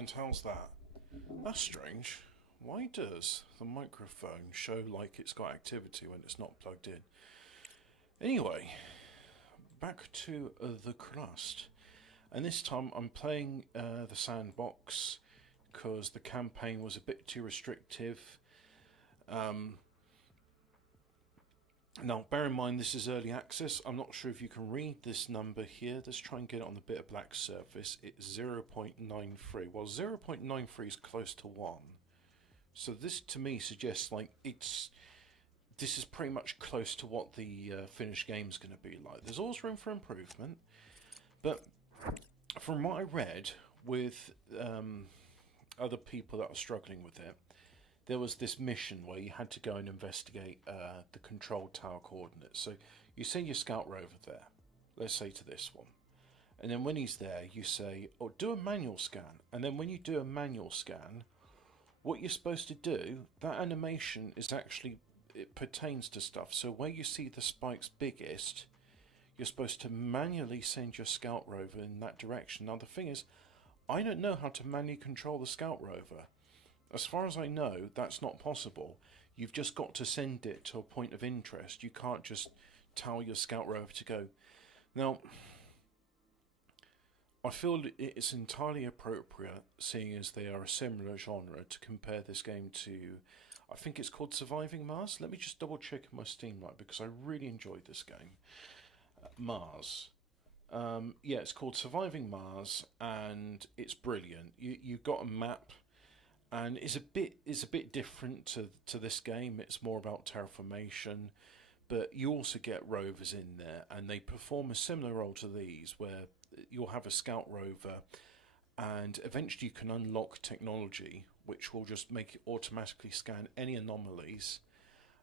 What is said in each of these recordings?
And how's that? That's strange. Why does the microphone show like it's got activity when it's not plugged in? Anyway, back to the Crust. And this time I'm playing the sandbox because the campaign was a bit too restrictive. Now, bear in mind this is early access. I'm not sure if you can read this number here. Let's try and get it on the bit of black surface. It's 0.93. Well, 0.93 is close to 1. So this to me suggests like this is pretty much close to what the finished game is going to be like. There's always room for improvement, but from what I read with other people that are struggling with it, there was this mission where you had to go and investigate the control tower coordinates. So you send your scout rover there, let's say to this one, and then when he's there you say, oh, do a manual scan. And then when you do a manual scan, what you're supposed to do, that animation is actually, it pertains to stuff. So where you see the spikes biggest, you're supposed to manually send your scout rover in that direction. Now the thing is, I don't know how to manually control the scout rover. As far as I know, that's not possible. You've just got to send it to a point of interest. You can't just tell your scout rover to go. Now, I feel it's entirely appropriate, seeing as they are a similar genre, to compare this game to, I think it's called Surviving Mars. Let me just double check my Steam light because I really enjoyed this game. Mars. Yeah, it's called Surviving Mars, and it's brilliant. You've got a map. And it's a bit different to this game. It's more about terraformation, but you also get rovers in there, and they perform a similar role to these, where you'll have a scout rover, and eventually you can unlock technology which will just make it automatically scan any anomalies,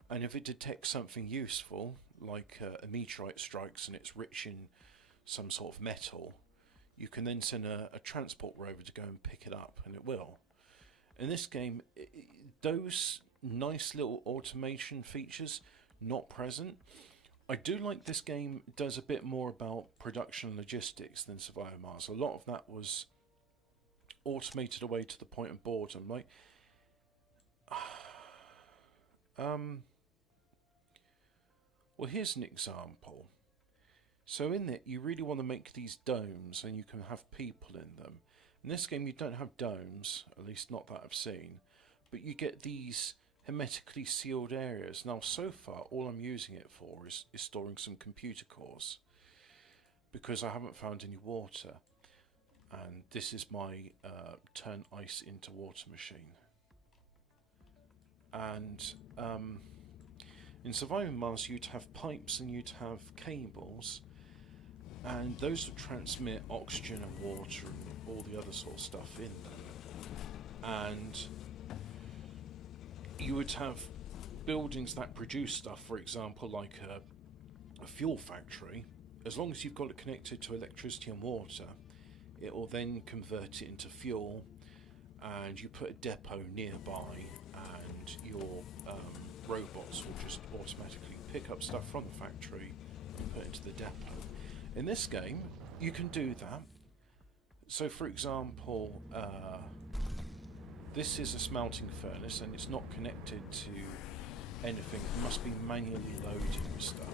and if it detects something useful, like a meteorite strikes and it's rich in some sort of metal, you can then send a transport rover to go and pick it up, and it will. In this game, those nice little automation features, not present. I do like this game does a bit more about production and logistics than Survivor Mars. A lot of that was automated away to the point of boredom. Like, well, here's an example. So in it, you really want to make these domes, and you can have people in them. In this game you don't have domes, at least not that I've seen, but you get these hermetically sealed areas. Now so far all I'm using it for is storing some computer cores, because I haven't found any water, and this is my turn ice into water machine. And in Surviving Mars you'd have pipes and you'd have cables, and those would transmit oxygen and water and all the other sort of stuff in them. And you would have buildings that produce stuff, for example, like a fuel factory. As long as you've got it connected to electricity and water, it will then convert it into fuel, and you put a depot nearby, and your robots will just automatically pick up stuff from the factory and put it into the depot. In this game, you can do that. So, for example, this is a smelting furnace, and it's not connected to anything. It must be manually loaded with stuff.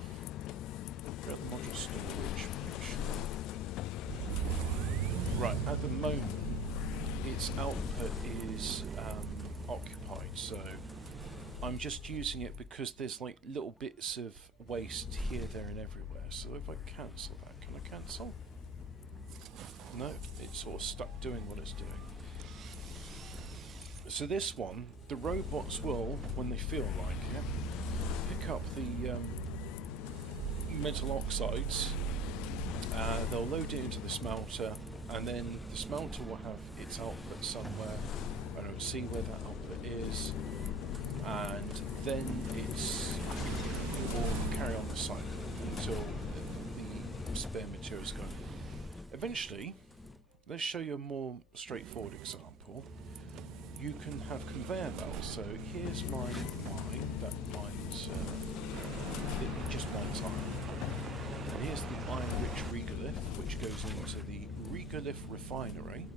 Got the module storage. Right, at the moment, its output is occupied, so I'm just using it because there's like little bits of waste here, there and everywhere. So if I cancel that, can I cancel? No, it's sort of stuck doing what it's doing. So this one, the robots will, when they feel like it, pick up the metal oxides, they'll load it into the smelter, and then the smelter will have its output somewhere. I don't see where that output is, and then it will carry on the cycle until the spare material is gone. Eventually, let's show you a more straightforward example. You can have conveyor belts. So here's my mine that mines, it just mines iron. And here's the iron-rich regolith, which goes into the regolith refinery.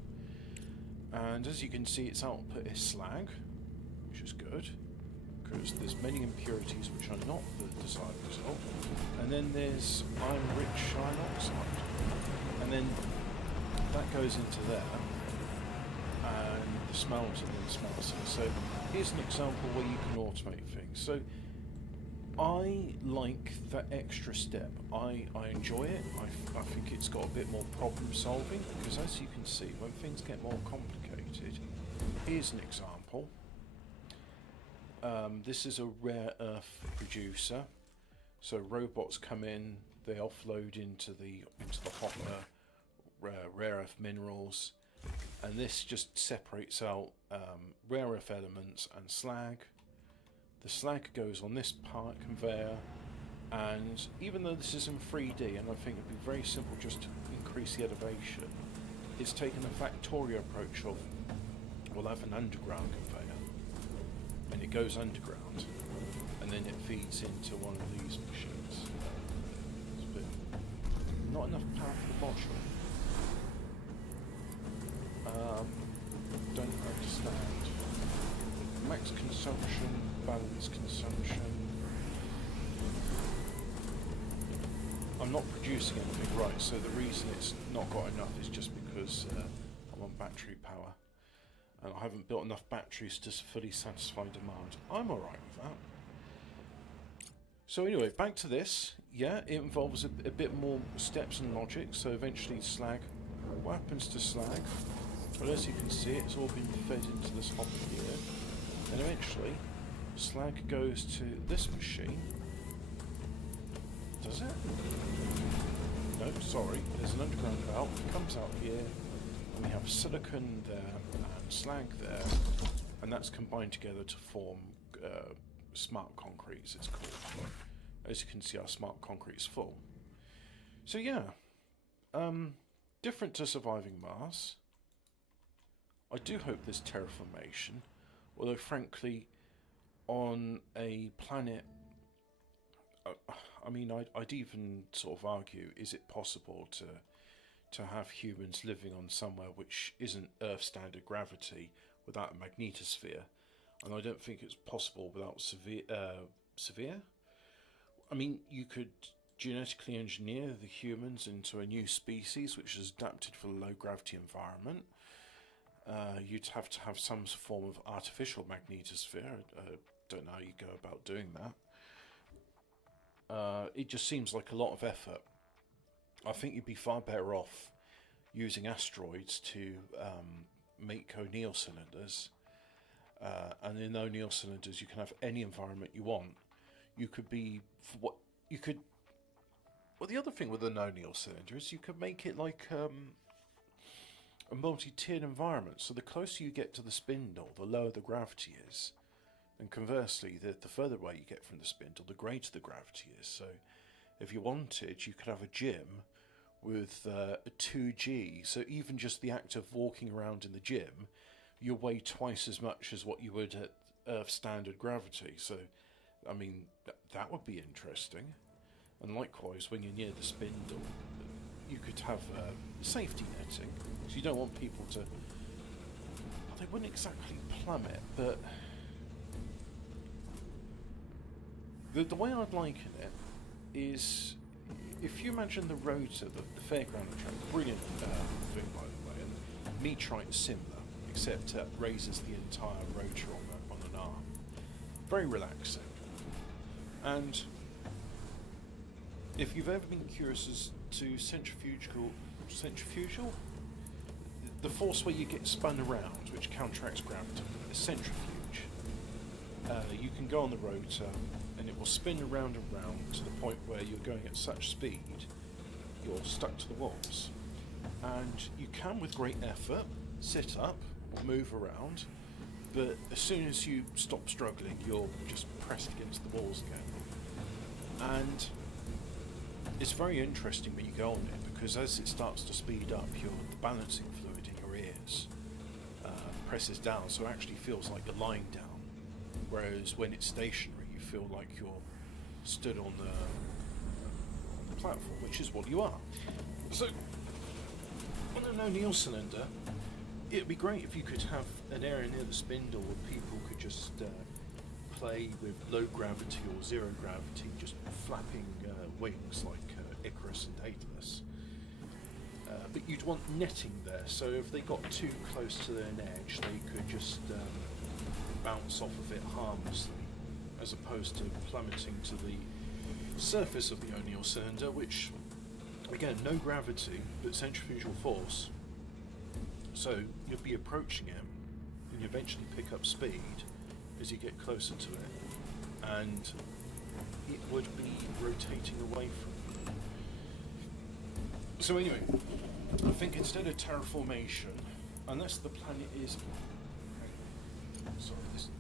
And as you can see, its output is slag, which is good, because there's many impurities which are not the desired result. And then there's iron-rich iron oxide. And then that goes into there, and the smelter then smelts it. So here's an example where you can automate things. So I like that extra step. I enjoy it. I think it's got a bit more problem solving, because as you can see, when things get more complicated, here's an example. This is a rare earth producer. So robots come in, they offload into the hopper rare earth minerals, and this just separates out rare earth elements and slag. The slag goes on this part conveyor, and even though this is in 3D, and I think it'd be very simple just to increase the elevation, it's taken a factorial approach of, we'll have an underground conveyor, and it goes underground, and then it feeds into one of these machines. It's a bit, not enough power for the module. Don't understand. Max consumption, balance consumption. I'm not producing anything right, so the reason it's not got enough is just because I'm on battery power, and I haven't built enough batteries to fully satisfy demand. I'm alright with that. So anyway, back to this. Yeah, it involves a bit more steps and logic. So eventually slag, what happens to slag? Well, as you can see, it's all been fed into this hopper here, and eventually slag goes to this machine. Does it? No, sorry, there's an underground valve, it comes out here, and we have silicon there and slag there, and that's combined together to form smart concrete, as it's called. As you can see, our smart concrete is full. So yeah, different to surviving Mars. I do hope there's terraformation, although frankly, on a planet, I mean, I'd even sort of argue, is it possible to have humans living on somewhere which isn't Earth standard gravity without a magnetosphere? And I don't think it's possible without severe. I mean, you could genetically engineer the humans into a new species which is adapted for a low gravity environment. You'd have to have some form of artificial magnetosphere. Don't know how you go about doing that. It just seems like a lot of effort. I think you'd be far better off using asteroids to make O'Neill cylinders. And in O'Neill cylinders, you can have any environment you want. You could be what you could. Well, the other thing with an O'Neill cylinder is you could make it like a multi-tiered environment. So the closer you get to the spindle, the lower the gravity is. And conversely, the further away you get from the spindle, the greater the gravity is. So if you wanted, you could have a gym with a 2G. So even just the act of walking around in the gym, you weigh twice as much as what you would at Earth standard gravity. So, I mean, that would be interesting. And likewise, when you're near the spindle, you could have safety netting. So you don't want people to... Well, they wouldn't exactly plummet, but... The way I'd liken it is, if you imagine the rotor, the fairground track, brilliant thing by the way, and meteorite is similar, except it raises the entire rotor on an arm. Very relaxing. And if you've ever been curious as to centrifugal, the force where you get spun around, which counteracts gravity, a centrifuge. You can go on the rotor, and it will spin around and round to the point where you're going at such speed, you're stuck to the walls. And you can, with great effort, sit up or move around, but as soon as you stop struggling, you're just pressed against the walls again. And it's very interesting when you go on it, because as it starts to speed up, the balancing fluid in your ears presses down, so it actually feels like you're lying down. Whereas when it's stationary, you feel like you're stood on the platform, which is what you are. So, on an O'Neill cylinder, It'd be great if you could have an area near the spindle where people could just play with low gravity or zero gravity, just flapping wings like Icarus and Daedalus. But you'd want netting there, so if they got too close to their edge, they could just bounce off of it harmlessly, as opposed to plummeting to the surface of the O'Neill cylinder, which, again, no gravity, but centrifugal force. So you'll be approaching it, and you eventually pick up speed as you get closer to it, and it would be rotating away from you. So anyway, I think instead of terraformation, unless the planet is... Sorry, this is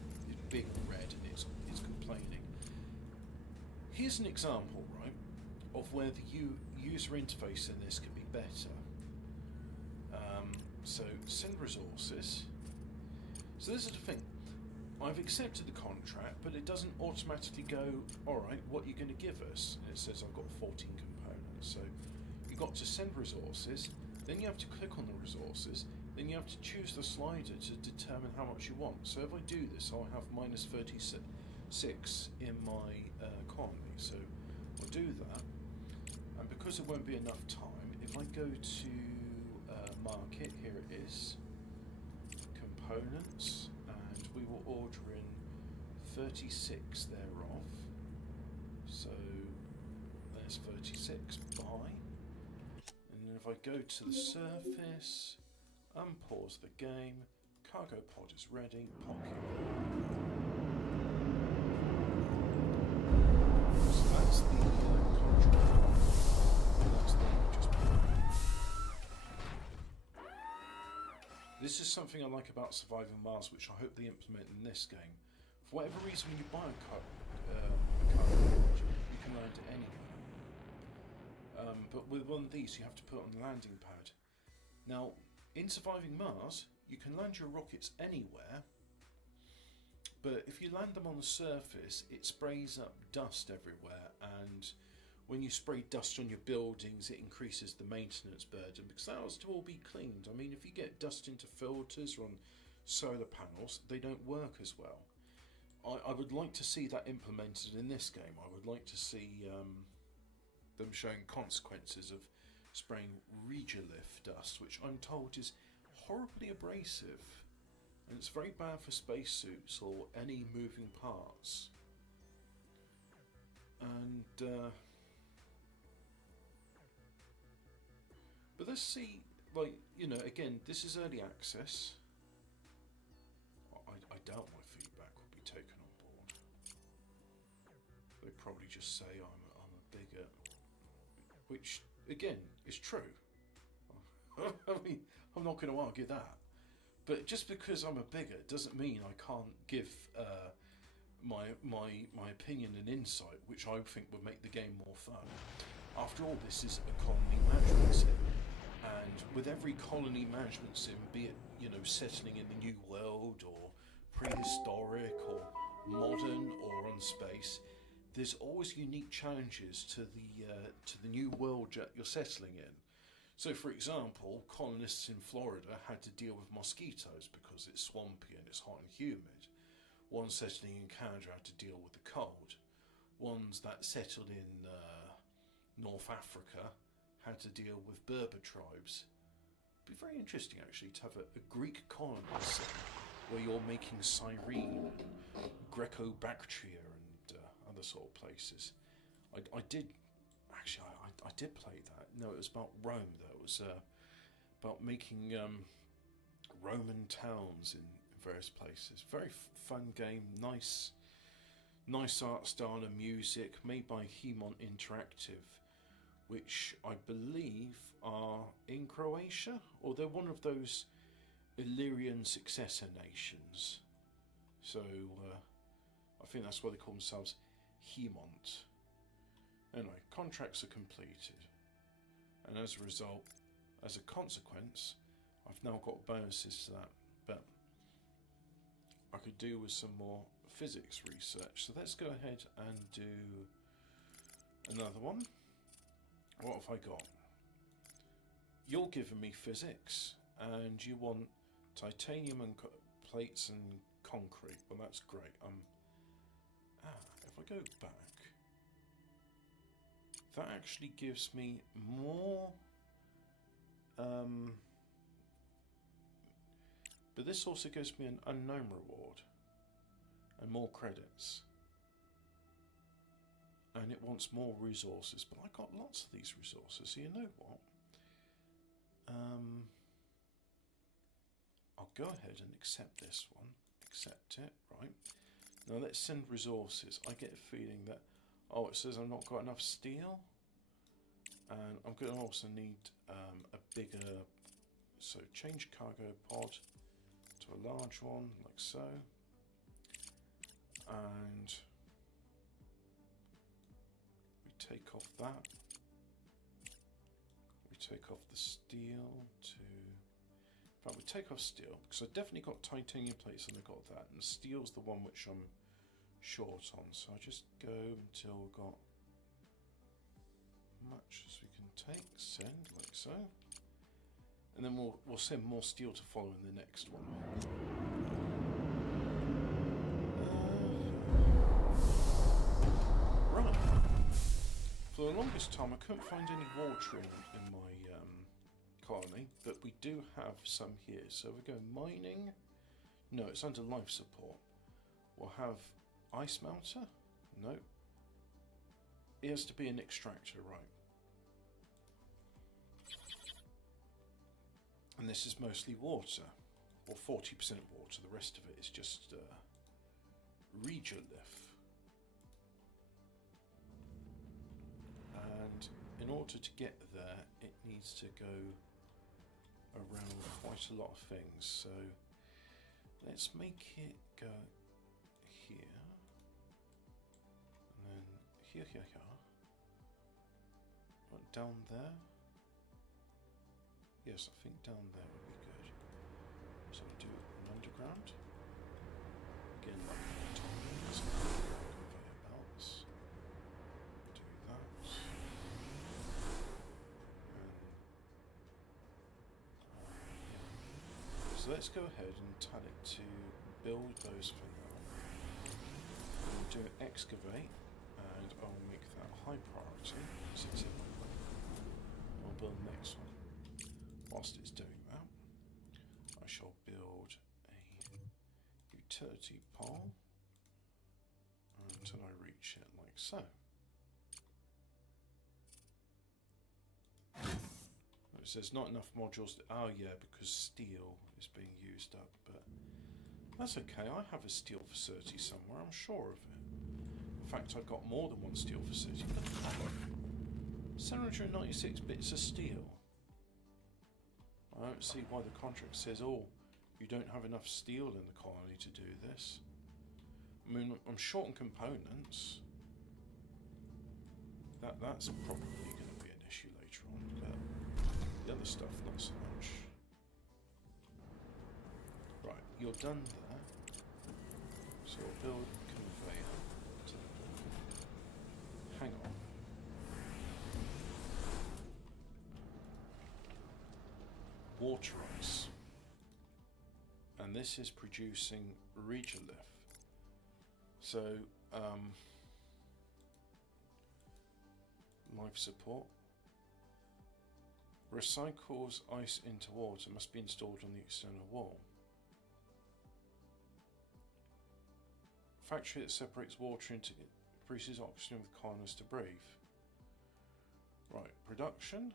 big red and it's complaining. Here's an example, right, of where the user interface in this could be better. So, send resources. So this is the thing. I've accepted the contract, but it doesn't automatically go, alright, what are you going to give us? And it says I've got 14 components. So you've got to send resources, then you have to click on the resources, then you have to choose the slider to determine how much you want. So if I do this, I'll have minus 36 in my economy. So I'll do that. And because there won't be enough time, if I go to market, here it is, components, and we will order in 36 thereof. So there's 36, buy. And then if I go to the surface, unpause the game, cargo pod is ready, populate. So that's the contract. That's the one we just put in. This is something I like about Surviving Mars, which I hope they implement in this game. For whatever reason, when you buy a cargo pod, you can land it anywhere. But with one of these, you have to put it on the landing pad. Now, in Surviving Mars, you can land your rockets anywhere, but if you land them on the surface, it sprays up dust everywhere, and when you spray dust on your buildings, it increases the maintenance burden, because that has to all be cleaned. I mean, if you get dust into filters or on solar panels, they don't work as well. I would like to see that implemented in this game. I would like to see them showing consequences of spraying regolith dust, which I'm told is horribly abrasive, and it's very bad for spacesuits or any moving parts. And but let's see, like, you know, again, this is early access. I doubt my feedback will be taken on board. They probably just say I'm a bigot, which again is true. I mean, I'm not going to argue that. But just because I'm a bigot doesn't mean I can't give my opinion and insight, which I think would make the game more fun. After all, this is a colony management sim, and with every colony management sim, be it, you know, settling in the new world or prehistoric or modern or on space, there's always unique challenges to the new world you're settling in. So, for example, colonists in Florida had to deal with mosquitoes because it's swampy and it's hot and humid. Ones settling in Canada had to deal with the cold. Ones that settled in North Africa had to deal with Berber tribes. It'd be very interesting, actually, to have a Greek colony where you're making Cyrene and Greco-Bactria and other sort of places. I did play that. No, it was about Rome, though. It was about making Roman towns in various places. Very fun game, nice art style and music, made by Hemont Interactive, which I believe are in Croatia, or they're one of those Illyrian successor nations. So I think that's why they call themselves Hemont. Anyway, contracts are completed, and as a result, as a consequence, I've now got bonuses to that, but I could do with some more physics research. So let's go ahead and do another one. What have I got? You're giving me physics, and you want Titanium and plates and concrete. Well, that's great. If I go back, that actually gives me more. But this also gives me an unknown reward and more credits. And it wants more resources, but I got lots of these resources, so you know what? I'll go ahead and accept this one. Accept it, right. Now let's send resources. I get a feeling that, oh, it says I've not got enough steel. And I'm going to also need a bigger, so change cargo pod to a large one, like so. And we take off that. We take off the steel to, in fact we take off steel, because I definitely got titanium plates and I got that, and steel's the one which I'm short on, so I just go until we've got much as we can take, send, like so, and then we'll send more steel to follow in the next one. Right. For the longest time I couldn't find any water in my colony, but we do have some here. So we go mining. No, it's under life support. We'll have ice melter. No. It has to be an extractor, right. And this is mostly water, or 40% water. The rest of it is just regolith. And in order to get there, it needs to go around quite a lot of things. So let's make it go here, and then here. Down there. Yes, I think down there would be good. So we'll do an underground. Again, like conveyors, conveyor belts. Do that. And, so let's go ahead and tell it to build those for now. We'll do excavate, and I'll make that high priority, because it's in my way. I'll build the next one. Whilst it's doing that, I shall build a utility pole until I reach it, like so. It says not enough modules. Oh yeah, because steel is being used up, but that's okay. I have a steel facility somewhere, I'm sure of it. In fact, I've got more than one steel facility. 796 bits of steel. I don't see why the contract says, oh, you don't have enough steel in the colony to do this. I mean, I'm short on components. That's probably going to be an issue later on, but the other stuff, not so much. Right, you're done there. So we'll build a conveyor to the... Hang on. Water ice, and this is producing regolith. So life support recycles ice into water, must be installed on the external wall. Factory that separates water into produces oxygen with colonists to breathe. Right, production.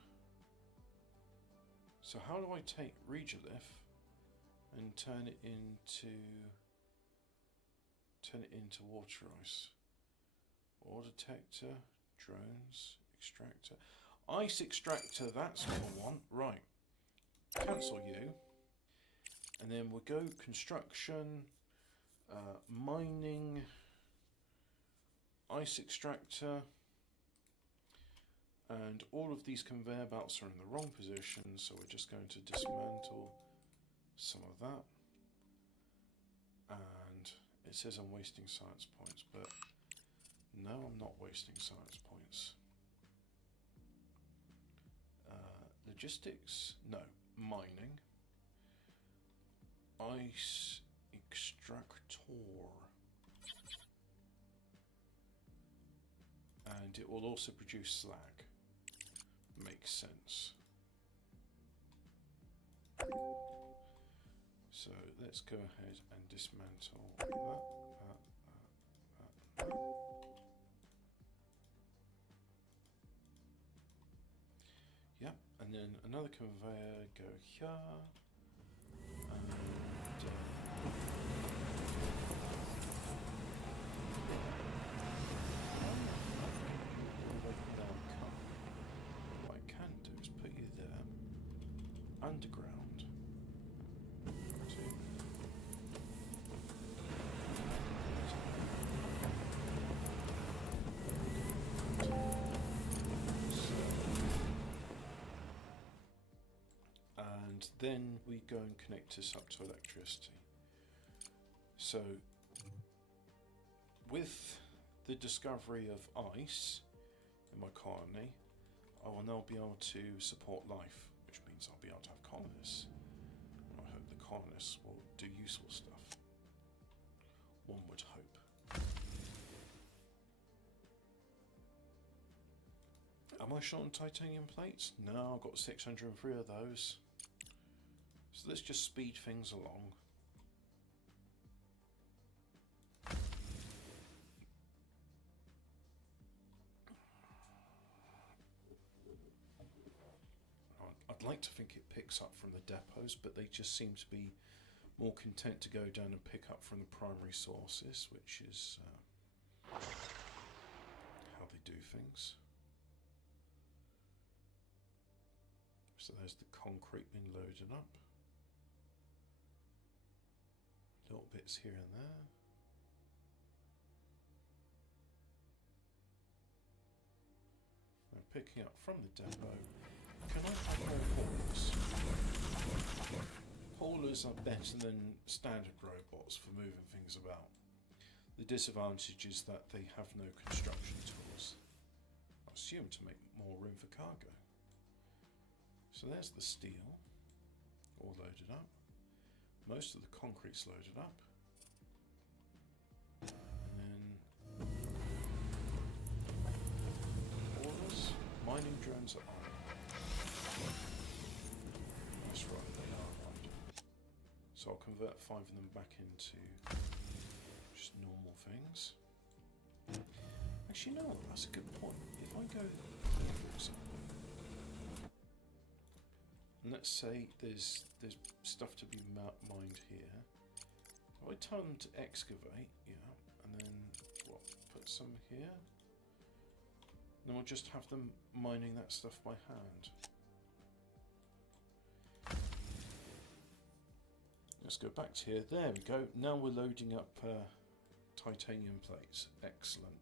So how do I take regolith and turn it into water ice? Ore detector, drones, extractor. Ice extractor, that's what I want. Right. Cancel you. And then we'll go construction, mining, ice extractor. And all of these conveyor belts are in the wrong position, so we're just going to dismantle some of that. And it says I'm wasting science points, but no, I'm not wasting science points. Logistics, no. Mining. ice extractor. And it will also produce slag. Makes sense. So let's go ahead and dismantle that. Yep, and then another conveyor go here. And what I can do is put you there underground. And then we go and connect this up to electricity. So with the discovery of ice in my colony, I will now be able to support life, which means I'll be able to have colonists. And I hope the colonists will do useful stuff. One would hope. Am I short on titanium plates? No, I've got 603 of those. So let's just speed things along. I'd like to think it picks up from the depots, but they just seem to be more content to go down and pick up from the primary sources, which is how they do things. So there's the concrete being loaded up. Little bits here and there. Now picking up from the depot. Can I have more haulers? Haulers are better than standard robots for moving things about. The disadvantage is that they have no construction tools. I assume to make more room for cargo. So there's the steel, all loaded up. Most of the concrete's loaded up. And then orders, mining drones are on. That's right, they are right. So I'll convert 5 of them back into just normal things. Actually, no, that's a good point. If I go here, for example, and let's say there's stuff to be mined here. If I tell them to excavate, yeah, and then what? Put some here. Then we'll just have them mining that stuff by hand. Let's go back to here. There we go. Now we're loading up titanium plates. Excellent.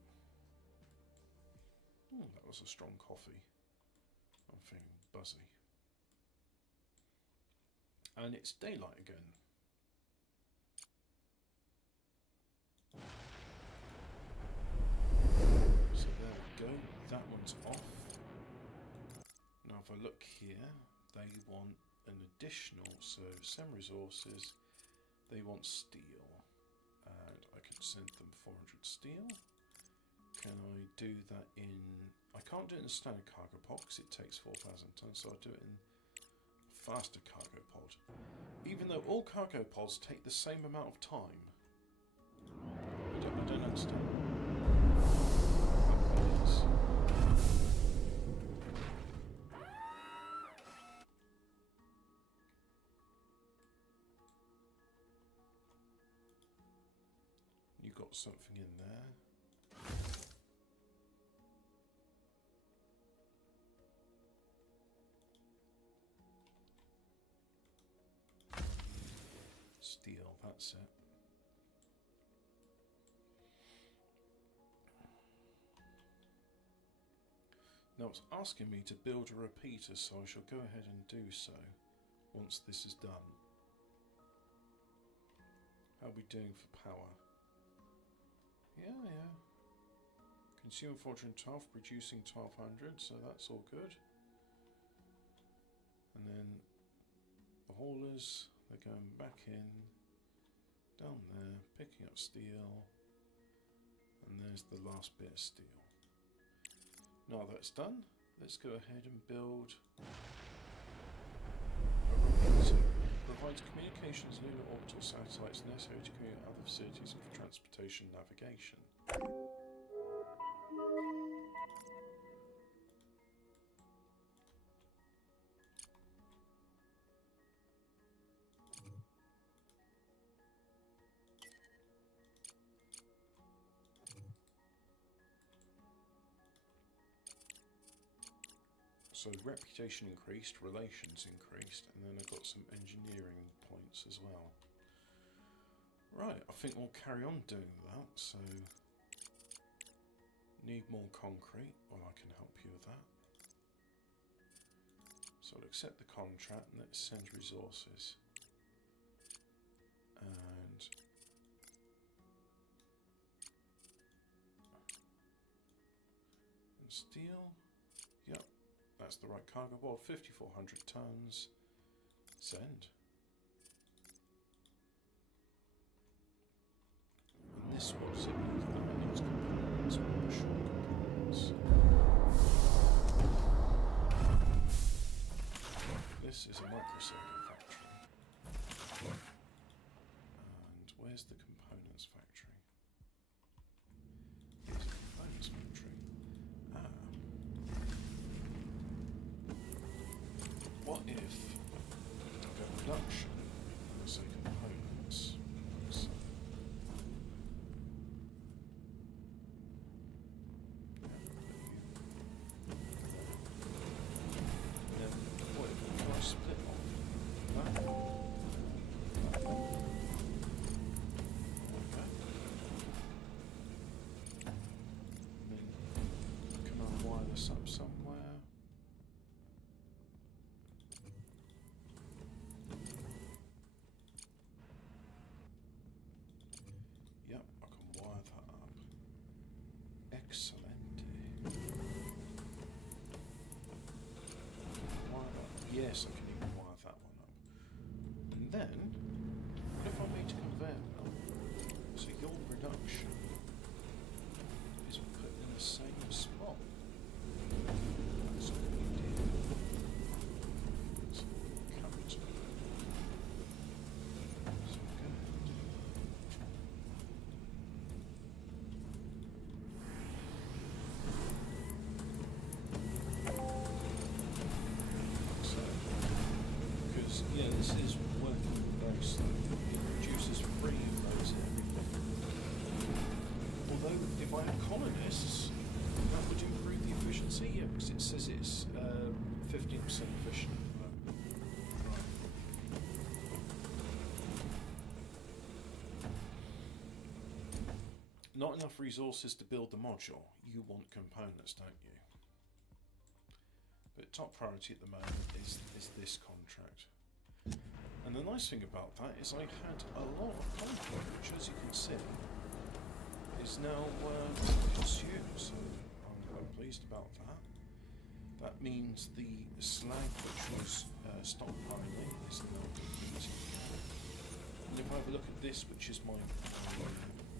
That was a strong coffee. I'm feeling buzzy. And it's daylight again. So there we go, that one's off. Now if I look here, they want an additional, so some resources, they want steel. And I can send them 400 steel. Can I do that in, I can't do it in a standard cargo pod because it takes 4,000 tons, so I'll do it in faster cargo pod, even though all cargo pods take the same amount of time. I don't understand. You got something in there. Steel, that's it. Now it's asking me to build a repeater, so I shall go ahead and do so once this is done. How are we doing for power? Yeah. Consumer 412, producing 1200, so that's all good. And then the haulers, They're going back in, down there, picking up steel, and there's the last bit of steel. Now that's done, let's go ahead and build a repeater. Provides communications lunar orbital satellites necessary to communicate with other facilities for transportation and navigation. So reputation increased, relations increased, and then I've got some engineering points as well. Right, I think we'll carry on doing that, so need more concrete, well I can help you with that. So I'll accept the contract and let's send resources. And steel, yep. That's the right cargo board, 5,400 tons. Send. And this was it. That needs components, short components. This is a microcircuit factory. And where's the components factory? Here's the components factory. What if I go production, say components, so and then what if can I split off that? Okay. And then can I wire this up somewhere? Yep, I can wire that up. Excellent. Wire that. Yes, I can even wire that one up. And then, what if I made a conveyor belt? So your production is put in the same spot. That's a good idea. So, capital. So good. Because, yeah, this is working very slowly. It produces free loads of everything. Although, if I have colonists, that would improve the efficiency, yeah, because it says it's 15% efficient. Right. Not enough resources to build the module. You want components, don't you? But top priority at the moment is this contract. And the nice thing about that is I had a lot of concrete, which as you can see, is now consumed, so I'm quite pleased about that. That means the slag which was stockpiling is now depleted. And if I have a look at this, which is my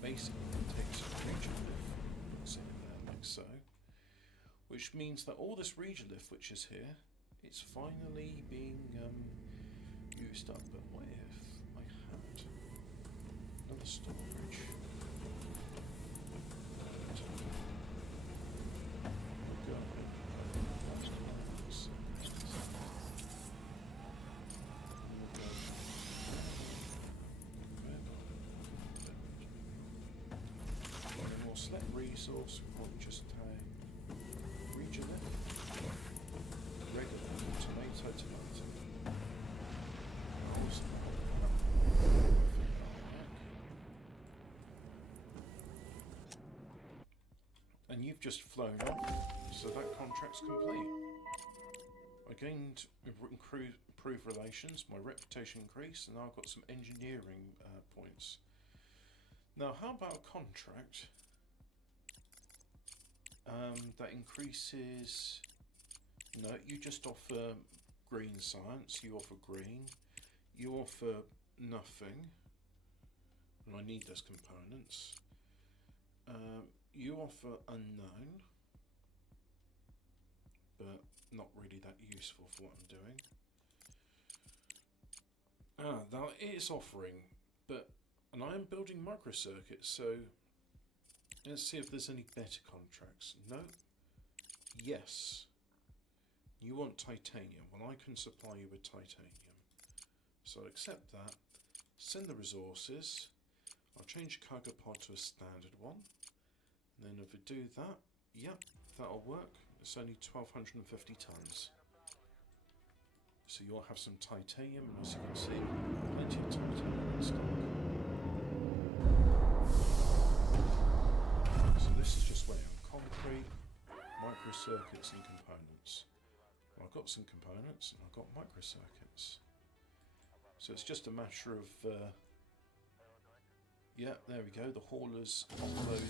basic takes region lift, it's in there like so. Which means that all this regolith which is here, it's finally being used up. But what if I had another storage? Select resource, we'll just regolith, regular, tomato. And you've just flown off, so that contract's complete. I gained improved relations, my reputation increased, and now I've got some engineering points. Now, how about a contract that increases? No, you just offer green science, you offer green, you offer nothing, and I need those components. You offer unknown, but not really that useful for what I'm doing. Now it is offering, and I am building microcircuits, so let's see if there's any better contracts. No? Yes. You want titanium. Well, I can supply you with titanium. So I'll accept that. Send the resources. I'll change cargo pod to a standard one. And then if we do that, yep, that'll work. It's only 1,250 tons. So you'll have some titanium, and as you can see, plenty of titanium in stock. So this is just weighing concrete, microcircuits and components. Well, I've got some components and I've got microcircuits. So it's just a matter of, yeah, there we go, the haulers offload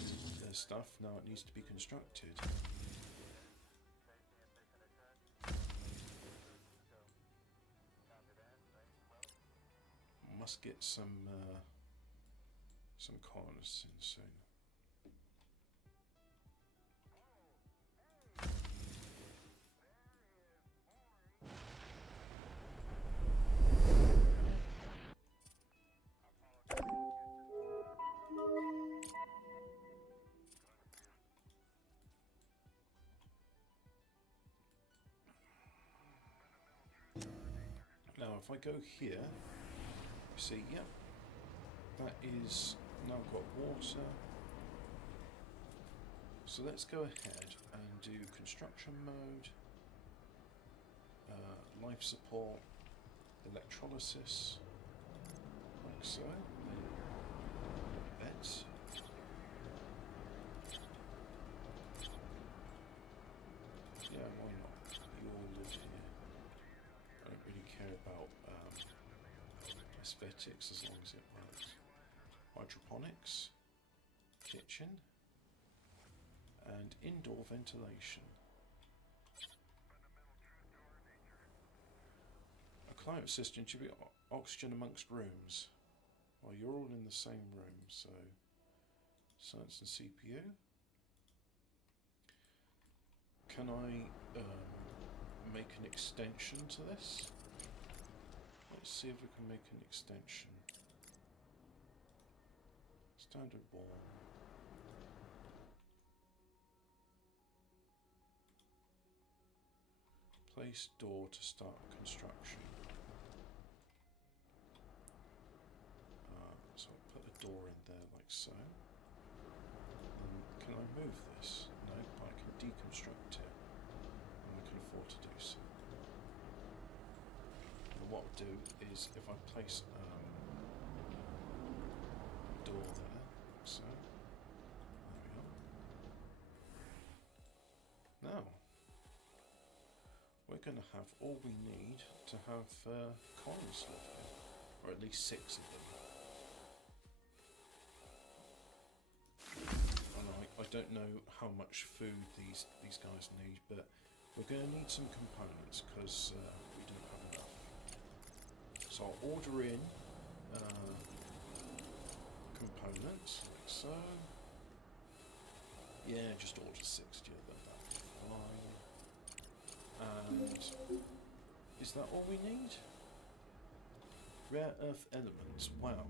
their stuff, now it needs to be constructed. Must get some colonists in soon. Now if I go here, you see, yep, that is now got water. So let's go ahead and do construction mode, life support, electrolysis, like so, beds. Yeah, why not? You all live here. I don't really care about aesthetics as long as it works. Hydroponics, kitchen, and indoor ventilation. A climate system should be oxygen amongst rooms. Well, you're all in the same room, so science and CPU. Can I make an extension to this? Let's see if we can make an extension. Standard wall. Place door to start construction. So I'll put a door in there like so. And can I move this? No, but I can deconstruct it. And I can afford to do so. And what I'll do is if I place a door there, like so. There we are. Now, we're going to have all we need to have colonists live here, or at least 6 of them. And I don't know how much food these guys need, but we're going to need some components because we don't have enough. So I'll order in components like so. Yeah, just order 60 of them. That'll be fine. And is that all we need? Rare earth elements. Wow.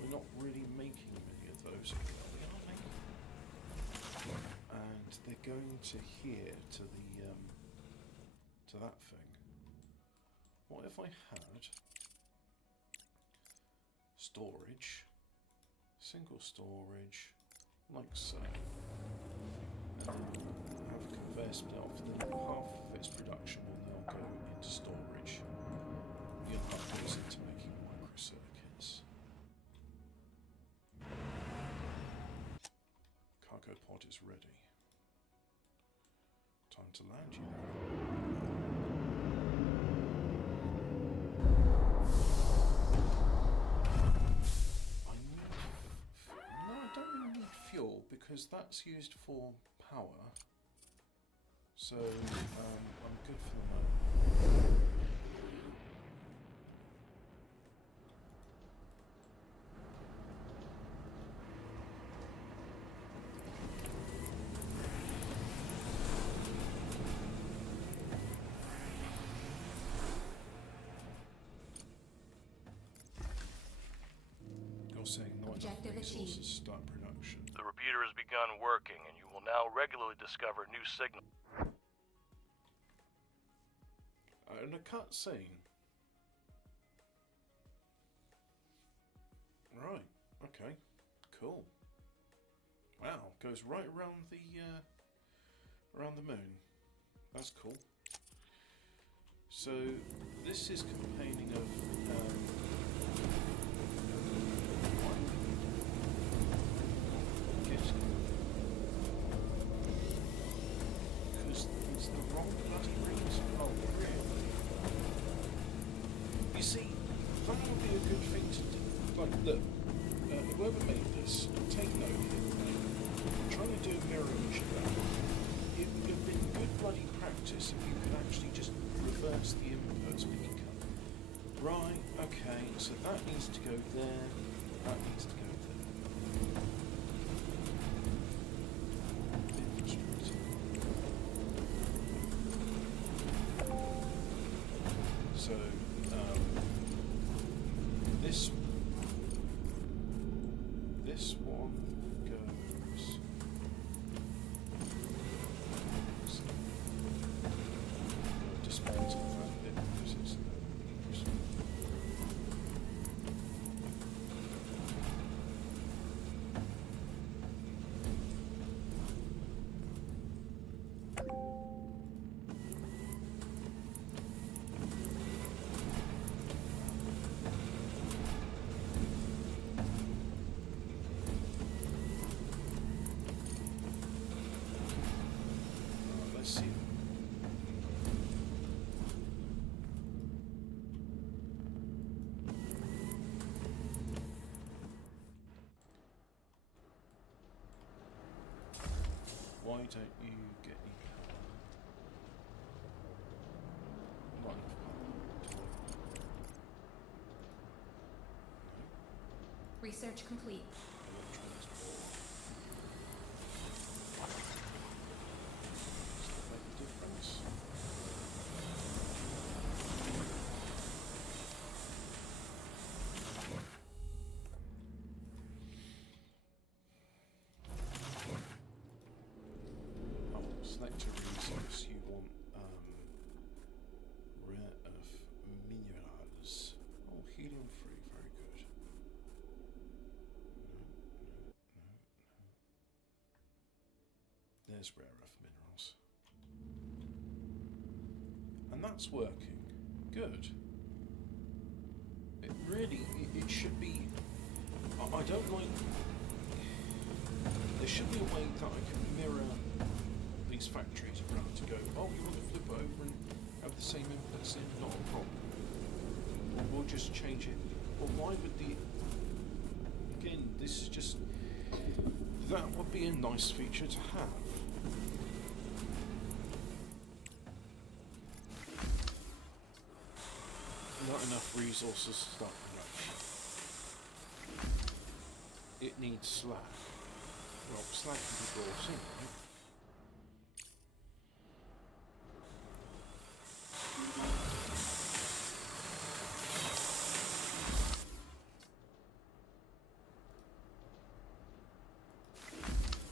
We're not really making many of those, are we? And they're going to here to the to that thing. What if I had storage, single storage, like so, and then have a conveyor split off, then half of its production will now go into storage. The other half goes into making microcircuits. Cargo pod is ready. Time to land you now. Because that's used for power, so I'm good for the moment. saying not enough resources to start production. The repeater has begun working, and you will now regularly discover new signals. And a cutscene. Right. Okay. Cool. Wow. Goes right around the moon. That's cool. So this is complaining of. Because it's the wrong bloody reason. Oh, really? You see, that would be a good thing to do. Like, look, whoever made this, take note here, right? Trying to do a mirror image of that. It would have been good bloody practice if you could actually just reverse the inputs, but you can't. Right, okay, so that needs to go there, that needs to go there. So, this one goes. Dispense of that bit because it's let's see. Why don't you get any power? Not enough power. Research complete. Electronics board. Does that make a difference? Oh, select a resource. You want rare earth minerals. Oh, helium free, very good. No. There's rare earth minerals. And that's working. Good. It really, it should be. I don't like. There should be a way that I can mirror these factories around to go, oh, you want to flip it over and have the same inputs in? Not a problem. Or we'll just change it. But why would the. Again, this is just. That would be a nice feature to have. Not enough resources to start production. It needs slag. Well, slag can be brought in, right?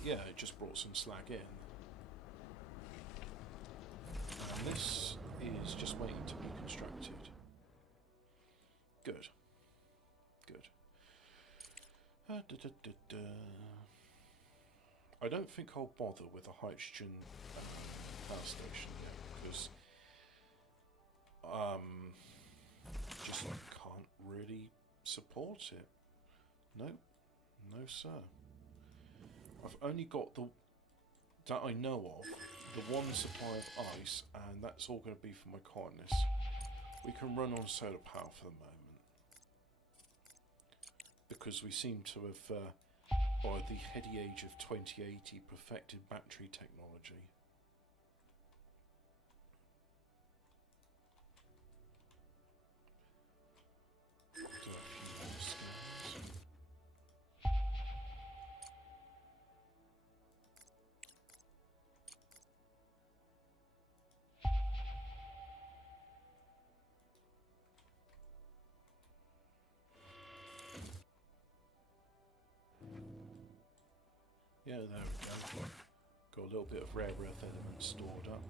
Yeah, it just brought some slag in. And this is just waiting to be constructed. Good. Good. I don't think I'll bother with a hydrogen power station yet because just can't really support it. No, no sir. I've only got the that I know of the one supply of ice, and that's all going to be for my colonists. We can run on solar power for the moment because we seem to have, by the heady age of 2080, perfected battery technology. Do a few more scans. Yeah, there we go. Got a little bit of rare earth elements stored up.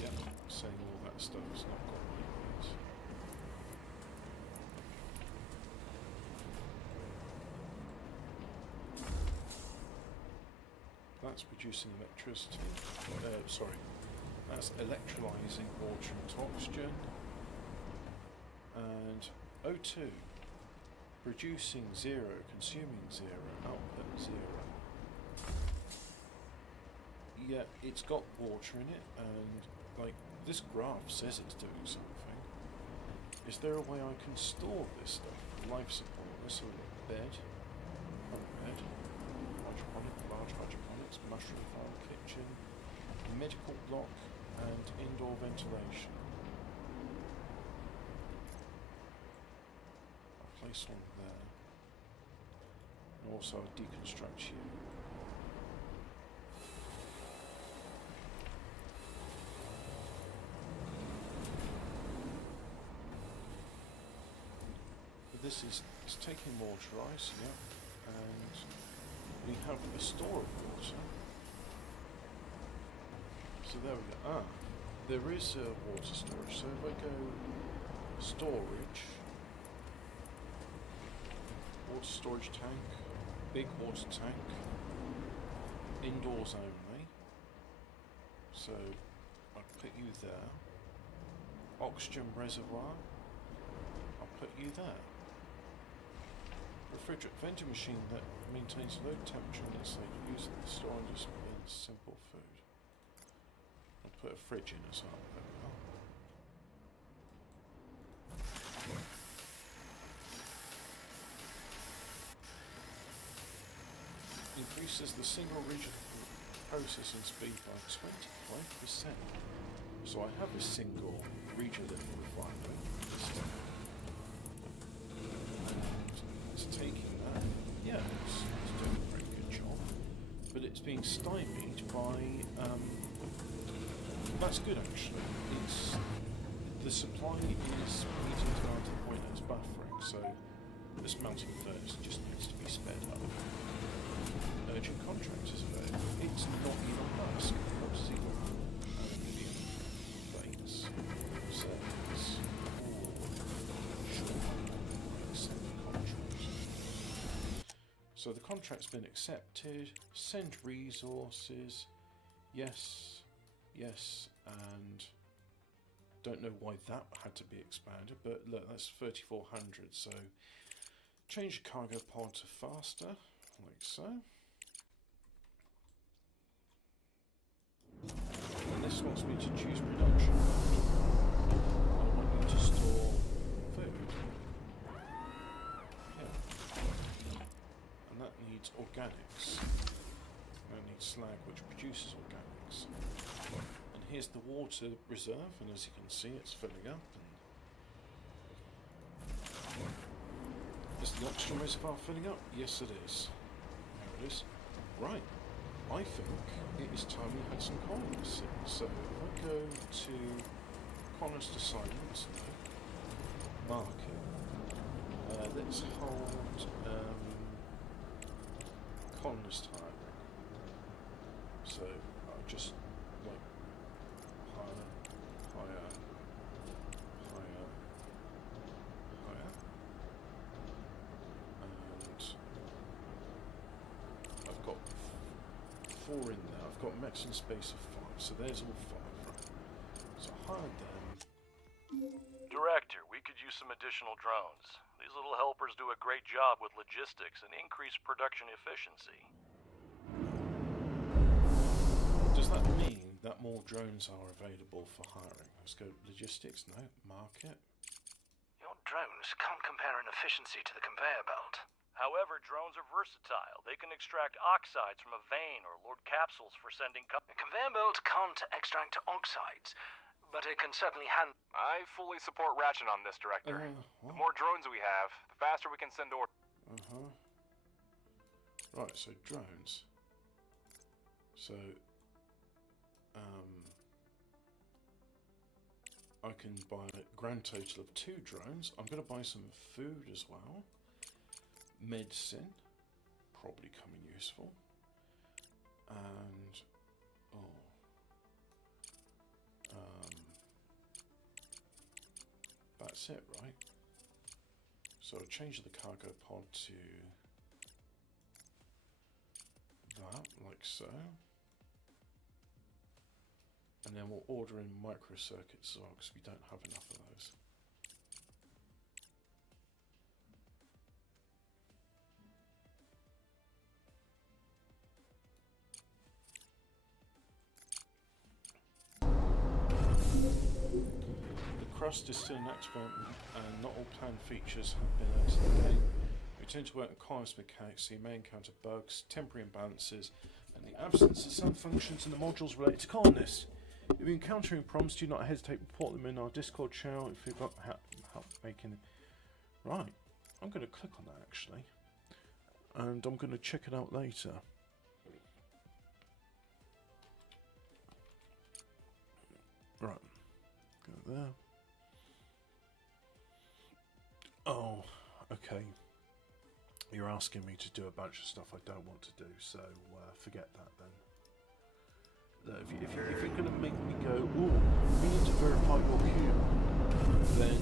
Yep, saying all that stuff has not got right. That's producing electricity. Sorry. That's electrolyzing water into oxygen. And O2. Producing 0, consuming 0, output 0. Yeah, it's got water in it, and like this graph says it's doing something. Is there a way I can store this stuff? Life support. Let's have a look. Bed. Pump bed. Hydroponic, large hydroponics, mushroom farm, kitchen, medical block, and indoor ventilation. I'll place one there. And also I'll deconstruct you. But this is it's taking water ice, yeah, and we have a store of water. So there we go. Ah, there is a water storage. So if I go storage, water storage tank, big water tank, indoors only. So I'll put you there. Oxygen reservoir, I'll put you there. Refrigerant vending machine that maintains low temperature and insulated, used in the store and dispense simple food. I'll put a fridge in as well. There we are. Increases the single region processing speed by 25%. So I have a single region refinery. It's taking that. Yeah, it's doing a very good job. But it's being stymied by. That's good actually. It's the supply is meeting demand to the point that it's buffering. So this melting furnace just needs to be sped up. Urgent contractors available. It's not Elon Musk. What does he want? Aluminium plates, servants. Sure, accept the contract. So the contract's been accepted. Send resources. Yes, yes, and don't know why that had to be expanded, but look, that's 3,400. So change the cargo pod to faster, like so. And this wants me to choose production. I want you to store food. Yeah. And that needs organics. That needs slag, which produces organics. And here's the water reserve, and as you can see, it's filling up. And is the oxygen reservoir filling up? Yes, it is. There it is. Right. I think it is time we had some colonists in. So if I go to colonist assignments, no, market, let's hold colonist hiring. So I'll just like hire, and I've got 4 in there. I've got maximum space of 5, so there's all 5, right? So I hired them. Director, we could use some additional drones. These little helpers do a great job with logistics and increase production efficiency. Does that mean that more drones are available for hiring? Let's go logistics, no. Market. Your drones can't compare in efficiency to the conveyor belt. However, drones are versatile. They can extract oxides from a vein or load capsules for sending A conveyor belt can't extract oxides, but it can certainly handle. I fully support Ratchet on this, Director. The more drones we have, the faster we can send orders. Right, so drones. So, I can buy a grand total of 2 drones. I'm going to buy some food as well. Medicine, probably coming useful. And, that's it, right? So I'll change the cargo pod to that, like so. And then we'll order in microcircuits as well, because we don't have enough of those. The Crust is still an experiment, and not all planned features have been added to the game. We tend to work with complex mechanics, so you may encounter bugs, temporary imbalances, and the absence of some functions in the modules related to colonists. If you're encountering problems, do not hesitate to report them in our Discord channel if you've got help making it. Right, I'm going to click on that actually, and I'm going to check it out later. Right, go there. Oh, okay. You're asking me to do a bunch of stuff I don't want to do, so forget that then. If you're going to make me go, ooh, we need to verify your cube, then,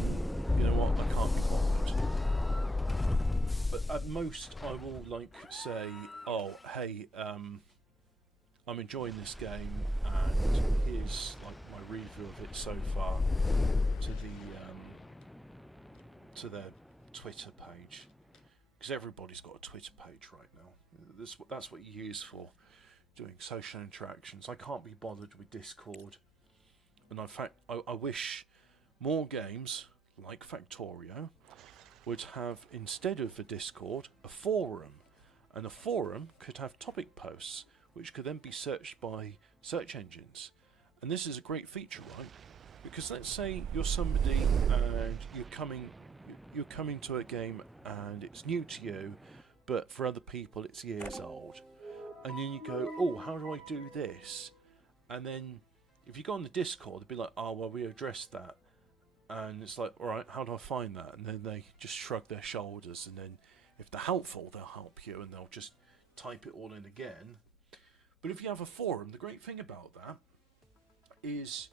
you know what, I can't be bothered. But at most, I will, like, say, oh, hey, I'm enjoying this game, and here's, like, my review of it so far to their Twitter page. Because everybody's got a Twitter page right now. That's what you use for doing social interactions. I can't be bothered with Discord, and in fact, I wish more games like Factorio would have, instead of a Discord, a forum, and a forum could have topic posts which could then be searched by search engines. And this is a great feature, right? Because let's say you're somebody and you're coming to a game and it's new to you, but for other people it's years old. And then you go, oh, how do I do this? And then if you go on the Discord, they'll be like, oh, well, we addressed that. And it's like, all right, how do I find that? And then they just shrug their shoulders. And then if they're helpful, they'll help you and they'll just type it all in again. But if you have a forum, the great thing about that is,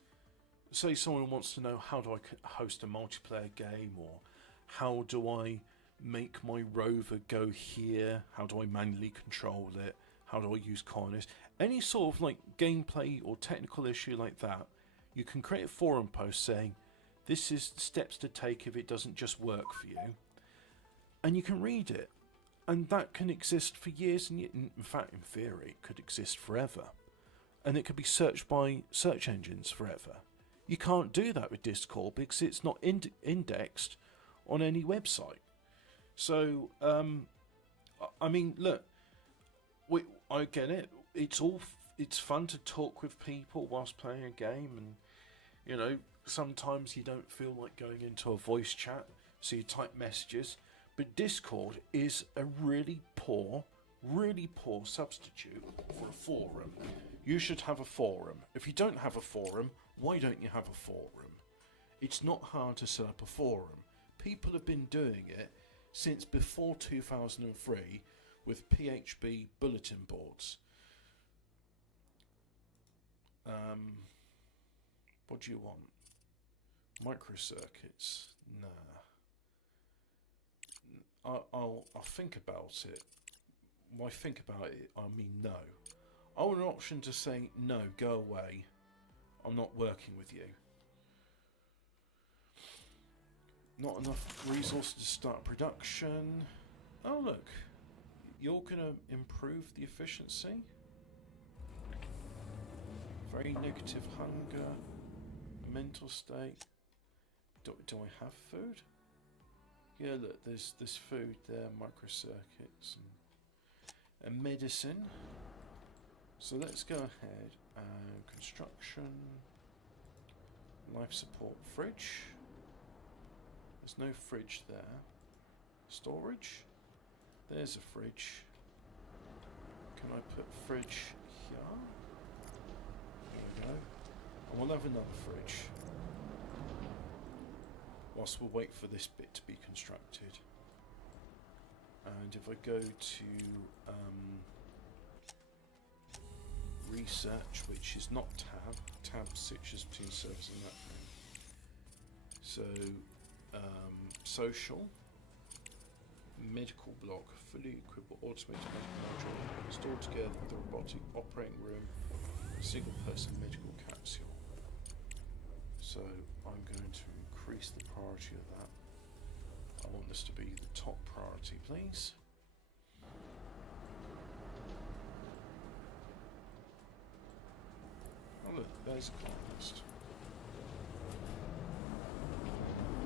say someone wants to know, how do I host a multiplayer game? Or how do I make my rover go here? How do I manually control it? How do I use colonists? Any sort of like gameplay or technical issue like that, you can create a forum post saying, this is steps to take if it doesn't just work for you. And you can read it. And that can exist for years and years. In fact, in theory, it could exist forever. And it could be searched by search engines forever. You can't do that with Discord because it's not indexed on any website. So, I mean, look, I get it. It's fun to talk with people whilst playing a game, and you know, sometimes you don't feel like going into a voice chat, so you type messages. But Discord is a really poor substitute for a forum. You should have a forum. If you don't have a forum, why don't you have a forum? It's not hard to set up a forum. People have been doing it since before 2003 with PHP bulletin boards. What do you want? Microcircuits? Nah. I'll think about it. When I think about it, I mean no. I want an option to say, no, go away. I'm not working with you. Not enough resources to start production. Oh look, you're gonna improve the efficiency. Very negative hunger, mental state. Do I have food? Yeah, look, there's food there, microcircuits and medicine. So let's go ahead and construction, life support, fridge. There's no fridge there. Storage. There's a fridge. Can I put fridge here? There we go. And we'll have another fridge. whilst we'll wait for this bit to be constructed. And if I go to research, which is not tab switches between servers and that thing. So social, medical block, fully equipped automated medical module, installed together with the robotic operating room, single person medical capsule. So I'm going to increase the priority of that. I want this to be the top priority, please. Oh look, there's a colonist.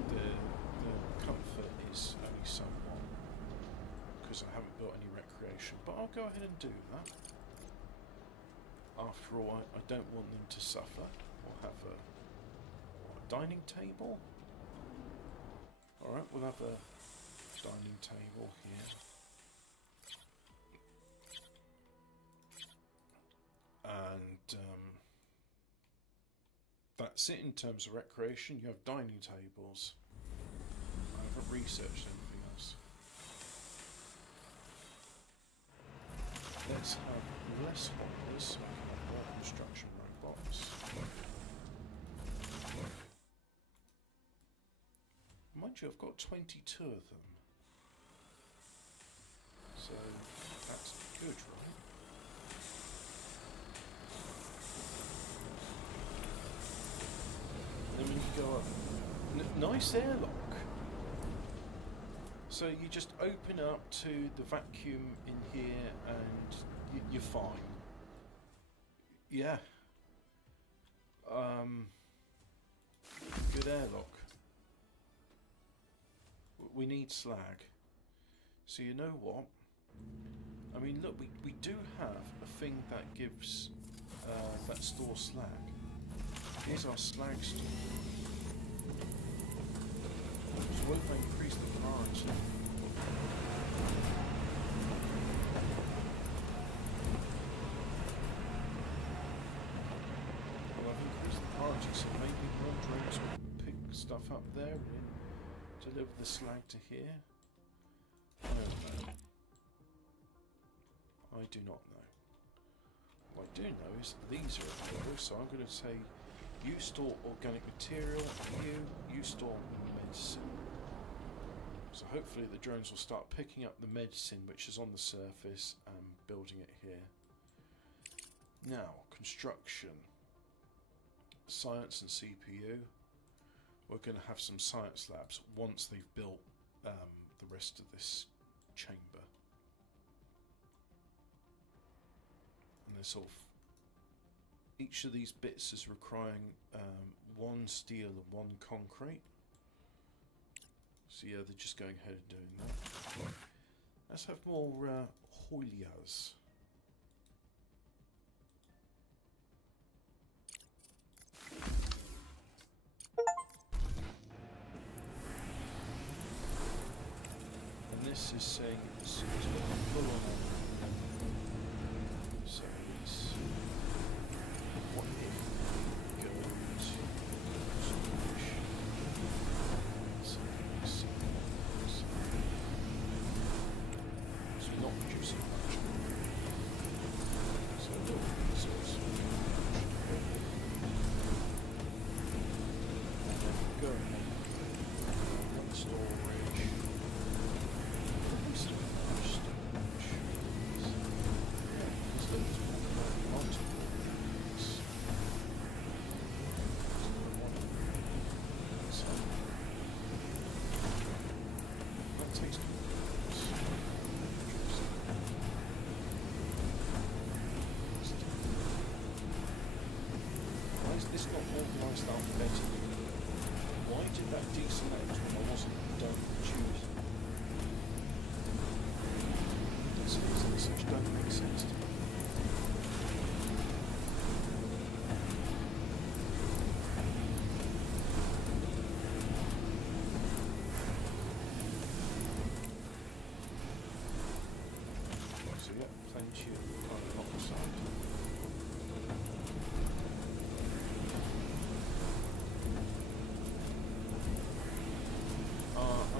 The comfort is only somewhat, because I haven't built any recreation, but I'll go ahead and do that. After all, I don't want them to suffer. We'll have a dining table. Alright, we'll have a dining table here. And that's it in terms of recreation. You have dining tables. I haven't researched anything else. Let's have less hoppers so I can have more construction robots. Mind you, I've got 22 of them. So that's good, right? And then when you go up, nice airlock. So you just open up to the vacuum in here and you're fine. Yeah. Good airlock. We need slag. So you know what? I mean, look, we do have a thing that gives, that stores slag. Here's our slag store. So what if I increase the priority? Well, I've increased the priority, so maybe more drones will pick stuff up there and deliver the slag to here. I don't know. I do not know. What I do know is these are available, so I'm going to say you store organic material, you store medicine. So hopefully the drones will start picking up the medicine which is on the surface and building it here. Now, construction. Science and CPU. We're going to have some science labs once they've built the rest of this chamber. And they're sort of, each of these bits is requiring one steel and one concrete. So yeah, they're just going ahead and doing that. Let's have more Hoylias. And this is saying it's full on. So it's what if go to so we're not producing much. So a little resource. And then go ahead and storage. It's not organised alphabetically. Why did that deselect when I wasn't done choosing? These such don't make sense to me. So yeah, plenty of carbon monoxide.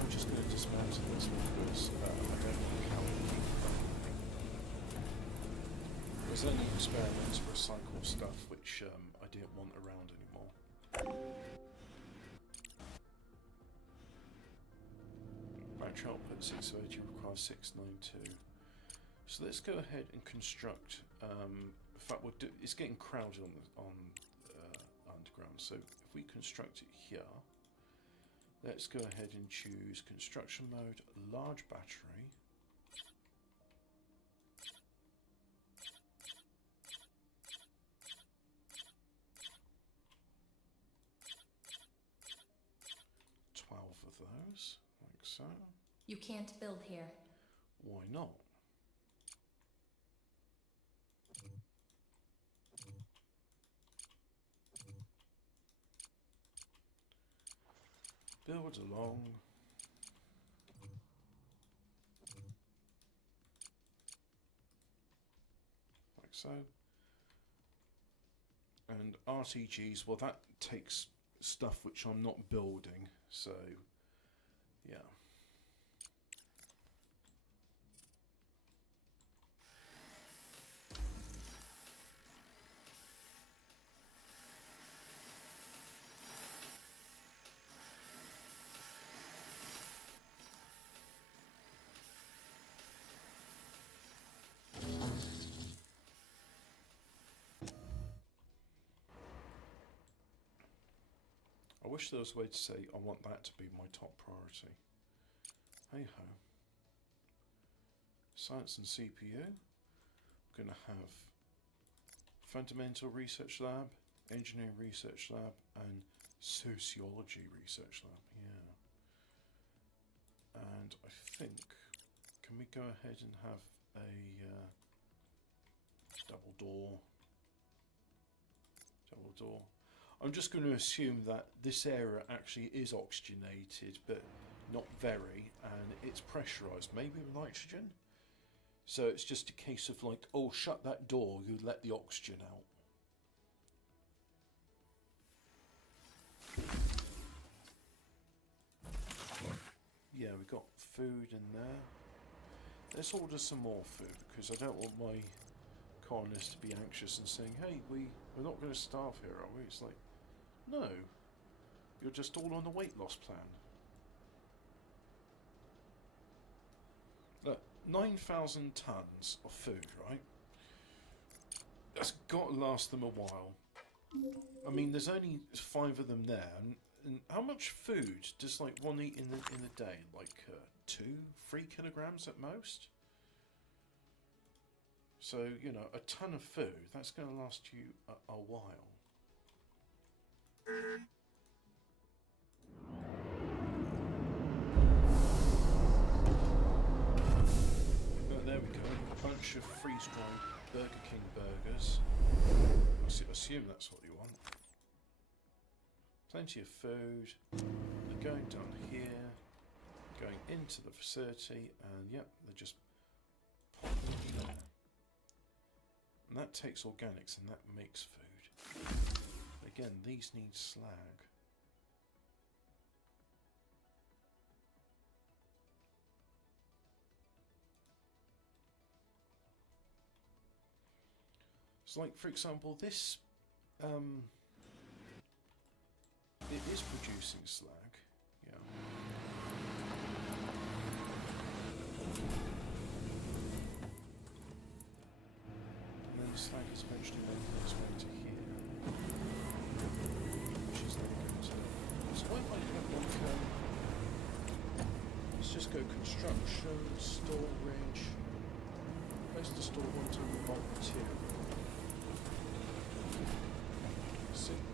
I'm just going to dismantle this because I don't know how to keep it. There's only experimental recycle stuff which I didn't want around anymore. Battery output 680 requires 692. So let's go ahead and construct. In fact, it's getting crowded on underground. So if we construct it here, let's go ahead and choose construction mode, large battery. Of those, like so. You can't build here. Why not? Build along. Like so. And RTGs, well, that takes stuff which I'm not building, so yeah. I wish there was a way to say I want that to be my top priority. Hey ho. Science and CPU. I'm going to have Fundamental Research Lab, Engineering Research Lab, and Sociology Research Lab. Yeah. And I think, can we go ahead and have a double door? I'm just going to assume that this area actually is oxygenated, but not very, and it's pressurized, maybe with nitrogen. So it's just a case of like, oh, shut that door, you let the oxygen out. Yeah, we've got food in there. Let's order some more food, because I don't want my colonists to be anxious and saying, hey, we're not going to starve here, are we? It's like, no, you're just all on the weight loss plan. Look, 9,000 tons of food, right? That's got to last them a while. I mean, there's only 5 of them there, and how much food does like one eat in a day? Like 2-3 kilograms at most. So you know, a ton of food that's going to last you a while. There we go, a bunch of freeze-dried Burger King burgers. I assume that's what you want. Plenty of food. They're going down here, going into the facility, and yep, they're just popping there. And that takes organics, and that makes food. Again, these need slag. So like, for example, this, it is producing slag, yeah. And then the slag is eventually making its way to here. Which is then going to... So why might I have like, let's just go construction, storage, place to store one-ton bulk material.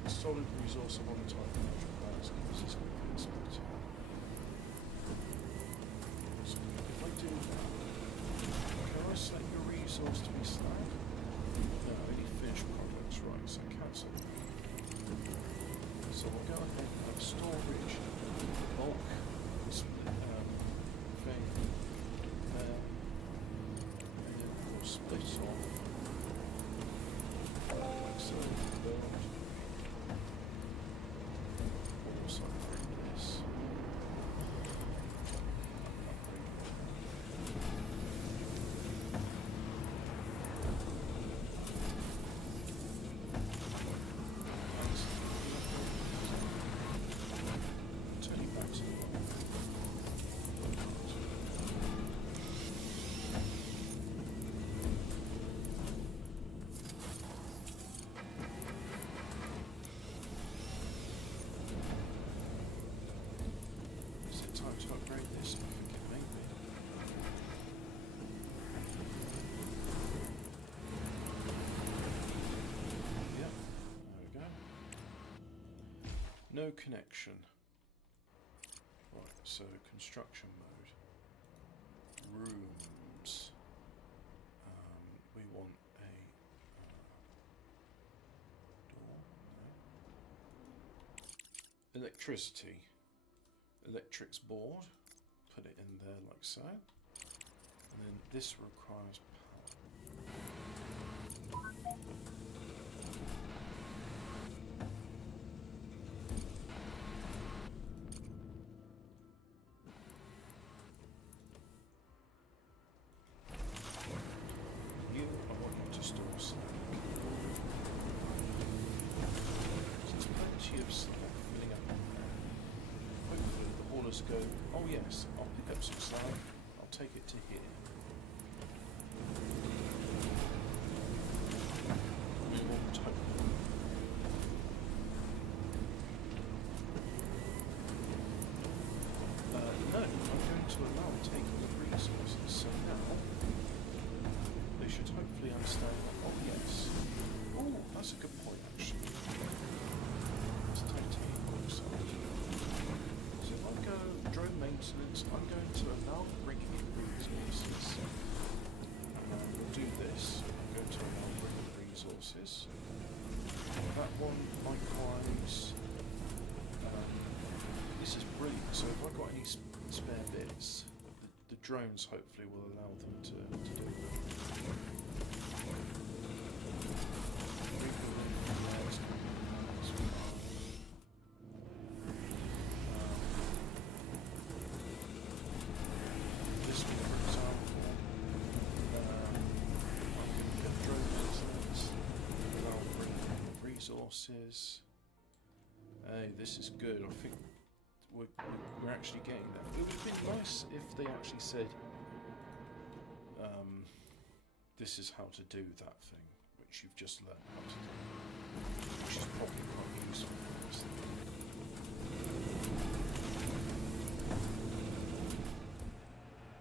Solid resource of one type of natural gas. This is quickly expected. So if I do that, can I select your resource to be slag? No, only finished products, right, so cancel. So we'll go ahead and have storage, bulk, thing, and then we'll split off, like so, build. no connection. Right, so construction mode. Rooms. We want a door. No. Electricity. Electrics board. Put it in there like so. And then this requires power. You, I want you to store slack. So there's plenty of slack filling up in there. Hopefully the haulers go, oh yes, I'll pick up some slack, I'll take it to here. We won't hope. No, I'm going to allow taking of resources, so now they should hopefully understand that, oh yes. Oh, that's a good point actually. It's titanium oxide. So if I go drone maintenance, I'm going to allow bringing in resources. We'll do this. I'm going to allow bringing resources. That one likewise. This is brilliant. So if I've got any spare bits, the drones hopefully will allow them to do it. This one, for example, I'm going to get drone maintenance, allow bring resources. Hey, this is good. I think we're actually getting that. It would have been nice if they actually said, this is how to do that thing, which you've just learned how to do, which is probably quite useful for this thing.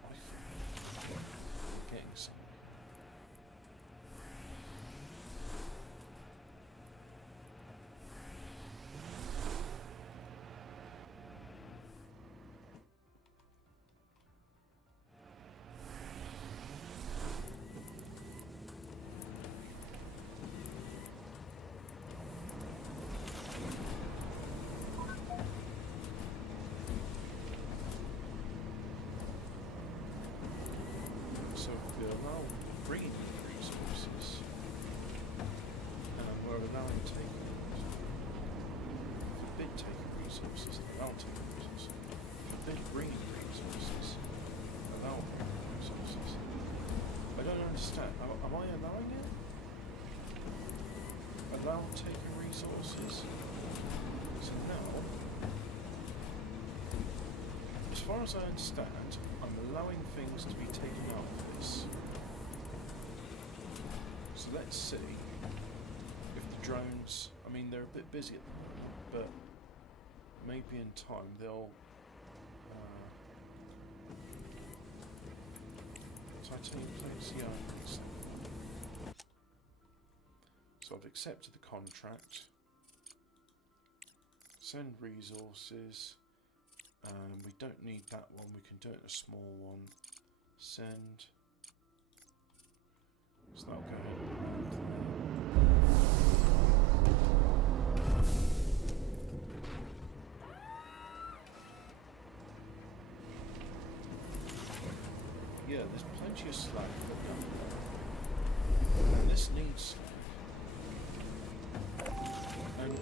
I think we're getting something. So we allow bringing resources, and we're allowing taking forbid taking resources, allow taking resources, forbid bringing resources, allow bringing resources. I don't understand. Am I allowing it? Allow taking resources. So now, as far as I understand, I'm allowing things to be taken out of this. So let's see if the drones, I mean they're a bit busy at the moment, but maybe in time they'll titanium plates, yeah. So I've accepted the contract. Send resources. We don't need that one, we can do it in a small one. Send. So that'll go ahead and land there. Yeah, there's plenty of slack for and this needs slack. And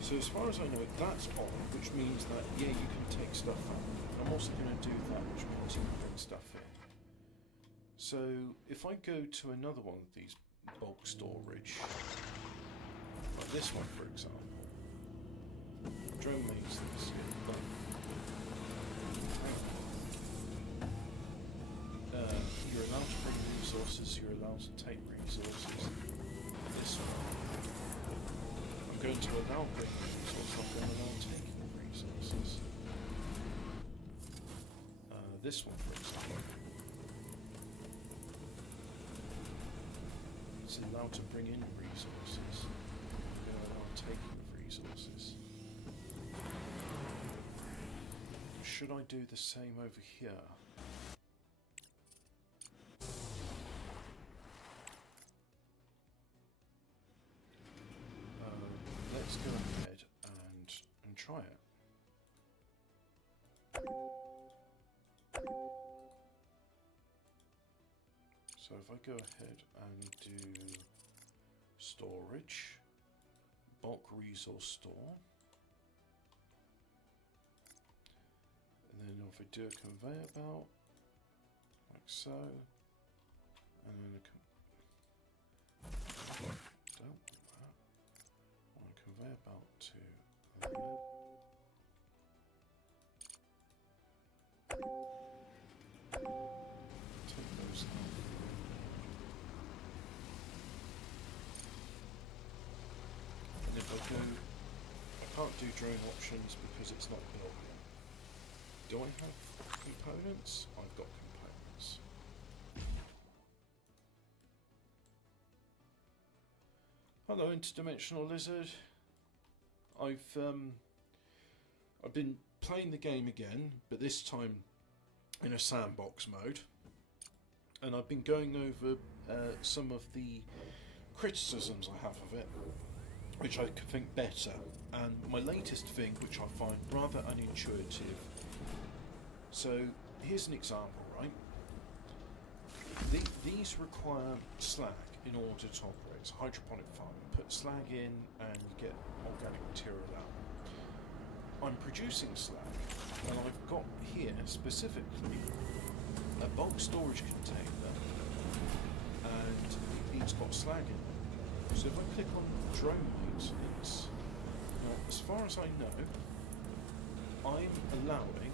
so as far as I know, that's on, which means that, yeah, you can take stuff out. And I'm also going to do that, which means you can bring stuff in. So if I go to another one of these bulk storage, like this one for example, drone maintenance, you're allowed to bring resources, you're allowed to take resources. This one, I'm going to allow bringing resources, I'm going to allow taking resources. This one, for example, it's allowed to bring in resources. resources. You know, I'm taking of resources. Should I do the same over here? Let's go ahead and try it. So if I go ahead and do storage, bulk resource store, and then if I do a conveyor belt, like so, and then don't want that. I want a conveyor belt to there. Take those out. And if I can't do drone options because it's not built yet. Do I have components? I've got components. Hello, interdimensional lizard. I've been playing the game again, but this time in a sandbox mode, and I've been going over some of the criticisms I have of it, which I could think better, and my latest thing, which I find rather unintuitive. So here's an example, right? These require slag in order to operate. It's hydroponic farming. Put slag in and you get organic material out. I'm producing slag, and I've got here specifically a bulk storage container, and it's got slag in it. So if I click on drone maintenance, now as far as I know, I'm allowing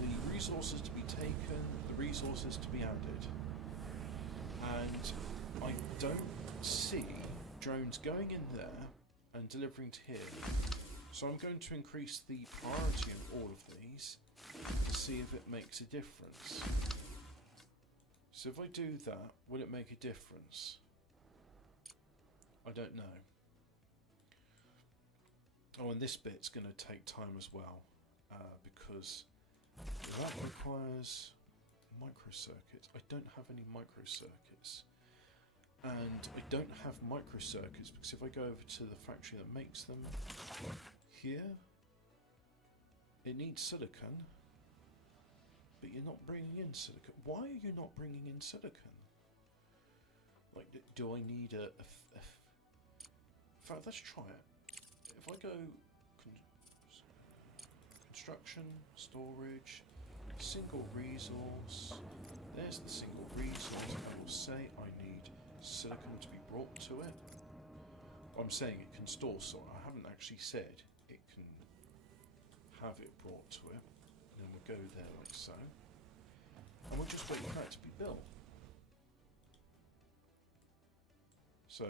the resources to be taken, the resources to be added, and I don't see drones going in there and delivering to here. So I'm going to increase the priority of all of these to see if it makes a difference. So if I do that, will it make a difference? I don't know. Oh, and this bit's going to take time as well, because that requires microcircuits. I don't have any microcircuits. And I don't have microcircuits because if I go over to the factory that makes them, here, it needs silicon, but you're not bringing in silicon. Why are you not bringing in silicon? Like, do I need a in fact, let's try it. If I go construction, storage, single resource, there's the single resource. I will say I need silicon to be brought to it. I'm saying it can store salt. I haven't actually said it can have it brought to it. And then we'll go there like so. And we'll just wait for that to be built. So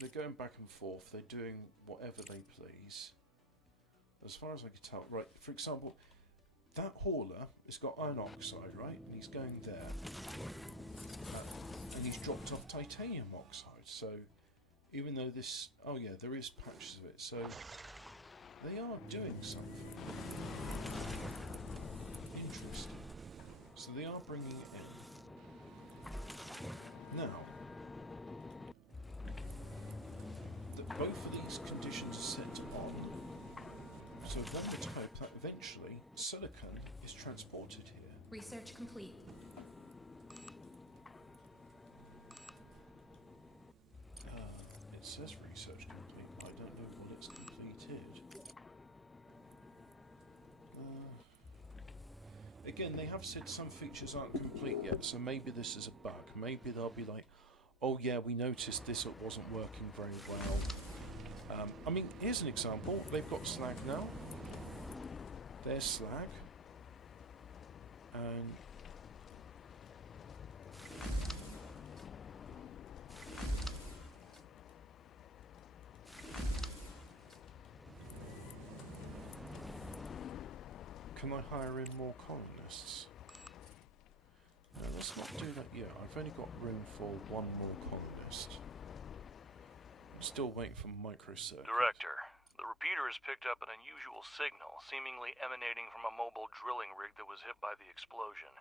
they're going back and forth. They're doing whatever they please. As far as I can tell, right, for example, that hauler has got iron oxide, right? And he's going there. And he's dropped off titanium oxide. So even though this, oh yeah, there is patches of it. So they are doing something interesting. So they are bringing it in. Now, both of these conditions are set on. So when we type that eventually silicon is transported here. Research complete. It says research complete. I don't know when it's completed. Again, they have said some features aren't complete yet, so maybe this is a bug. Maybe they'll be like, oh yeah, we noticed this wasn't working very well. I mean, here's an example. They've got slag now. There's slag. And can I hire in more colonists? No, let's not do that yet. I've only got room for one more colonist. Still waiting for microcircuit. Director, the repeater has picked up an unusual signal, seemingly emanating from a mobile drilling rig that was hit by the explosion.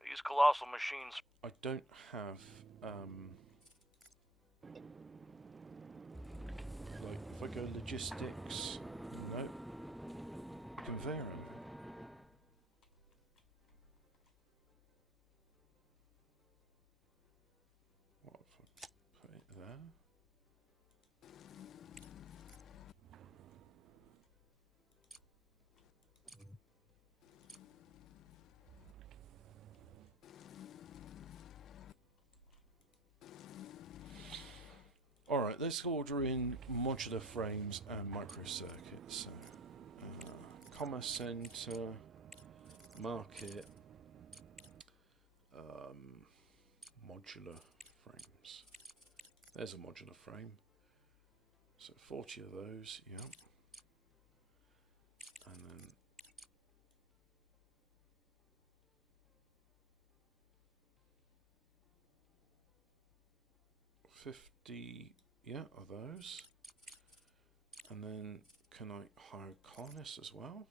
These colossal machines... I don't have, like, if I go logistics, no, conveyor. What if I put it there? Alright, let's order in modular frames and microcircuits. So, commerce center, market, modular frames. There's a modular frame. So 40 of those, yeah. And then 50, yeah, of those. And then can I hire colonists as well?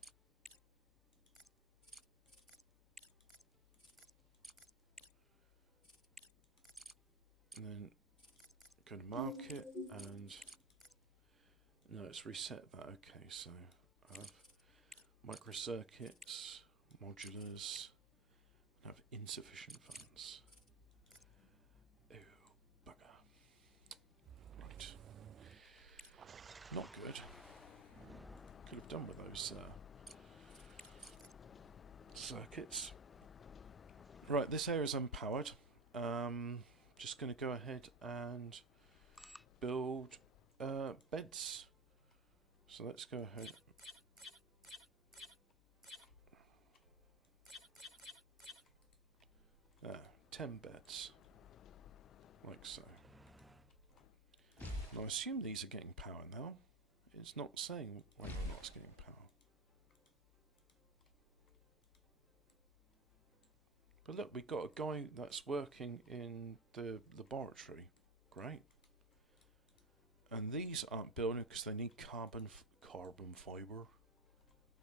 And then go to market and no, it's reset that. Okay, so I have microcircuits, modulars, and have insufficient funds. Oh, bugger. Right. Not good. Could have done with those circuits. Right, this area is unpowered. Just going to go ahead and build beds. So let's go ahead. There, 10 beds. Like so. Now I assume these are getting power now. It's not saying whether or not it's getting power. But look, we've got a guy that's working in the laboratory. Great. And these aren't building because they need carbon fiber.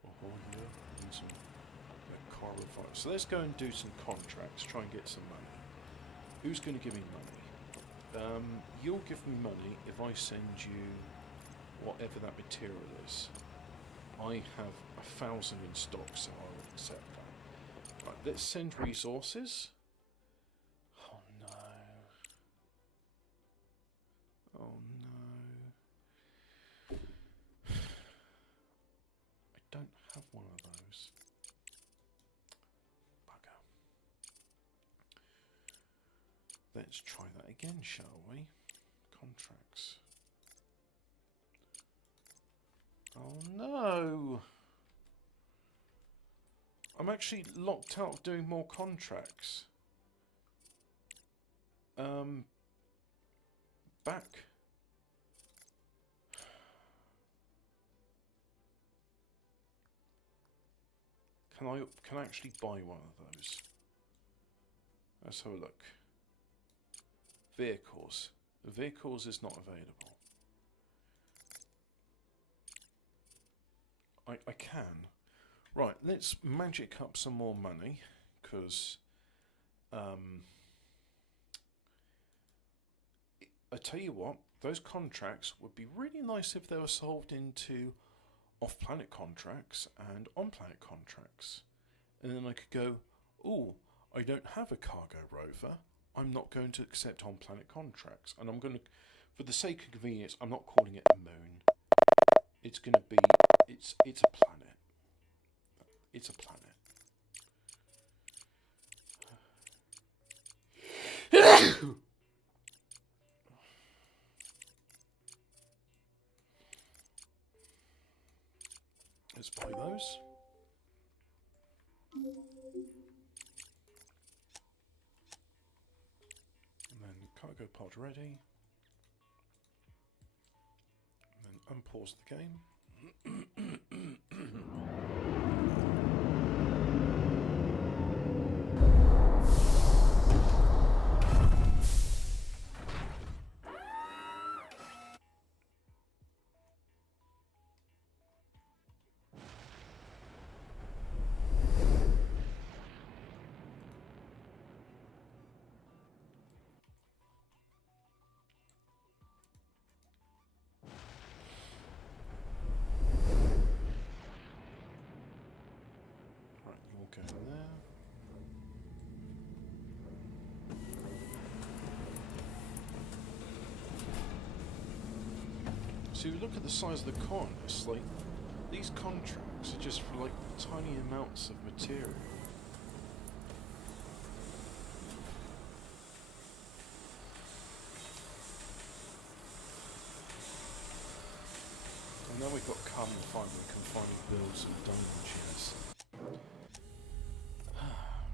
Oh yeah, and some carbon fiber. So let's go and do some contracts. Try and get some money. Who's going to give me money? You'll give me money if I send you whatever that material is. I have 1,000 in stock, so I'll accept that. Right, let's send resources. Oh no. Oh no. I don't have one of those. Bugger. Let's try that again, shall we? Contracts. Oh no! I'm actually locked out of doing more contracts. Back. Can I actually buy one of those? Let's have a look. Vehicles. Vehicles is not available. I can. Right, let's magic up some more money, because I tell you what, those contracts would be really nice if they were solved into off-planet contracts and on-planet contracts. And then I could go, oh, I don't have a cargo rover, I'm not going to accept on-planet contracts. And I'm going to, for the sake of convenience, I'm not calling it a moon. It's going to be, it's a planet. It's a planet. Let's buy those. And then cargo pod ready. And then unpause the game. So you look at the size of the con, it's like these contracts are just for like tiny amounts of material. And now we've got carbon fibre, we can finally build some diamond chairs.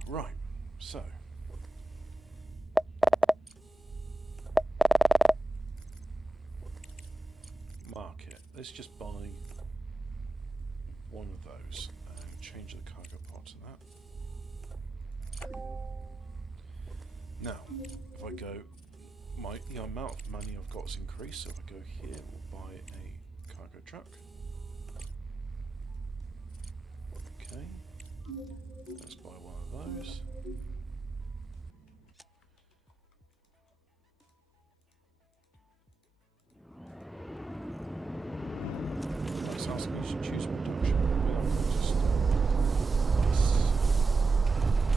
Right, so. Market. Let's just buy one of those and change the cargo part to that. Now, if I go, the amount of money I've got has increased, so if I go here, we'll buy a cargo truck. Okay, let's buy one of those. It's asking you to choose production. Just nice.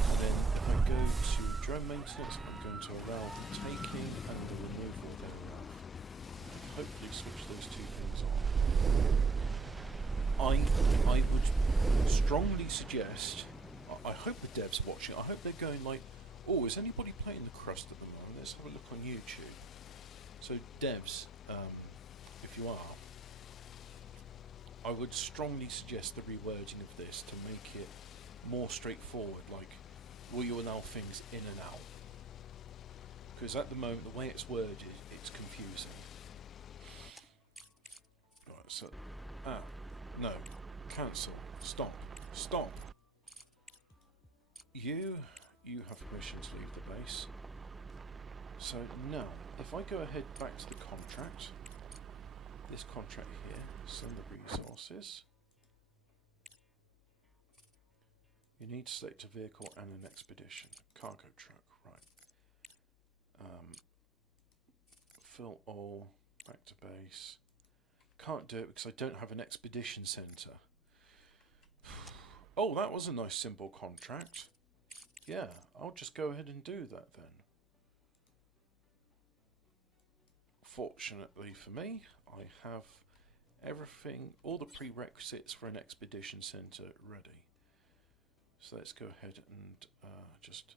And then if I go to drone maintenance, I'm going to allow the taking and the removal thereof. Hopefully switch those two things on. I would strongly suggest, I hope the devs watching, I hope they're going like, oh, is anybody playing the Crust at the moment? Let's have a look on YouTube. So devs, if you are, I would strongly suggest the rewording of this to make it more straightforward, like, will you allow things in and out? Because at the moment, the way it's worded, it's confusing. Right, so, no, cancel, stop, stop. You have permission to leave the base. So now, if I go ahead back to the contract, this contract here, send the resources. You need to select a vehicle and an expedition. Cargo truck, right. Fill all, back to base. Can't do it because I don't have an expedition center. Oh, that was a nice simple contract. Yeah, I'll just go ahead and do that then. Fortunately for me, I have everything, all the prerequisites for an expedition center ready. So let's go ahead and just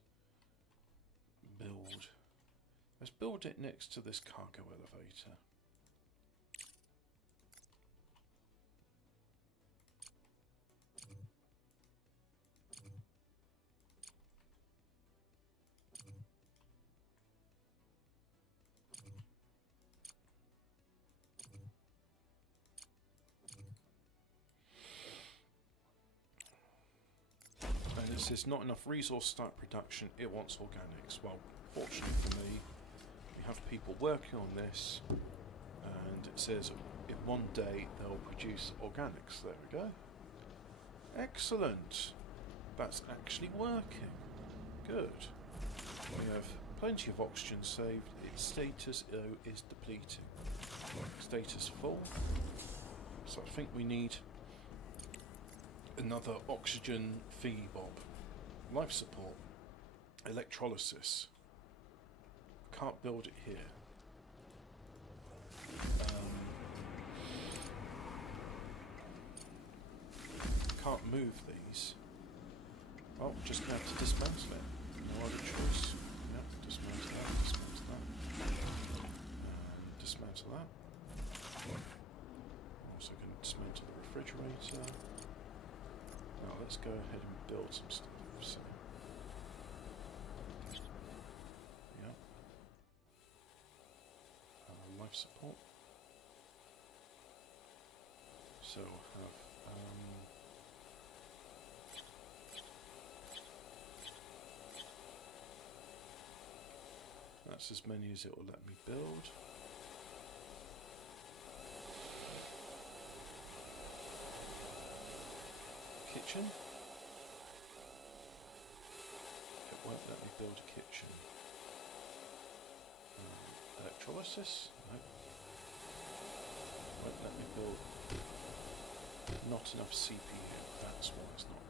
build. Let's build it next to this cargo elevator. It says not enough resource to start production, it wants organics. Well, fortunately for me, we have people working on this, and it says in one day they'll produce organics. There we go. Excellent. That's actually working. Good. We have plenty of oxygen saved. Its status is depleting. Status full. So I think we need another oxygen thingy bob. Life support. Electrolysis. Can't build it here. Can't move these. Oh, just gonna have to dismantle it. No other choice. Yep, dismantle that, dismantle that. Dismantle that. Also gonna dismantle the refrigerator. Now let's go ahead and build some stuff. So, yeah. Life support. So we'll have that's as many as it will let me build. Kitchen. It won't let me build a kitchen. Electrolysis. No. Won't let me build. Not enough CPU. That's why it's not.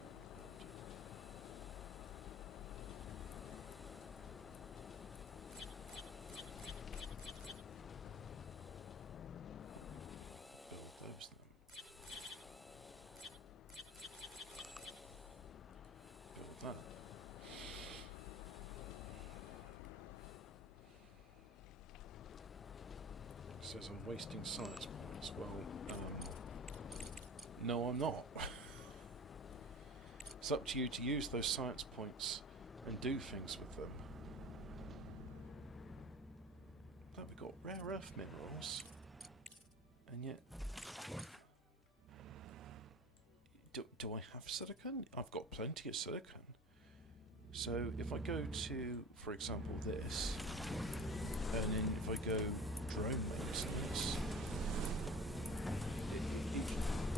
says I'm wasting science points. Well, no, I'm not. It's up to you to use those science points and do things with them. But we've got rare earth minerals, and yet, do I have silicon? I've got plenty of silicon. So if I go to, for example, this, and then if I go drone maintenance,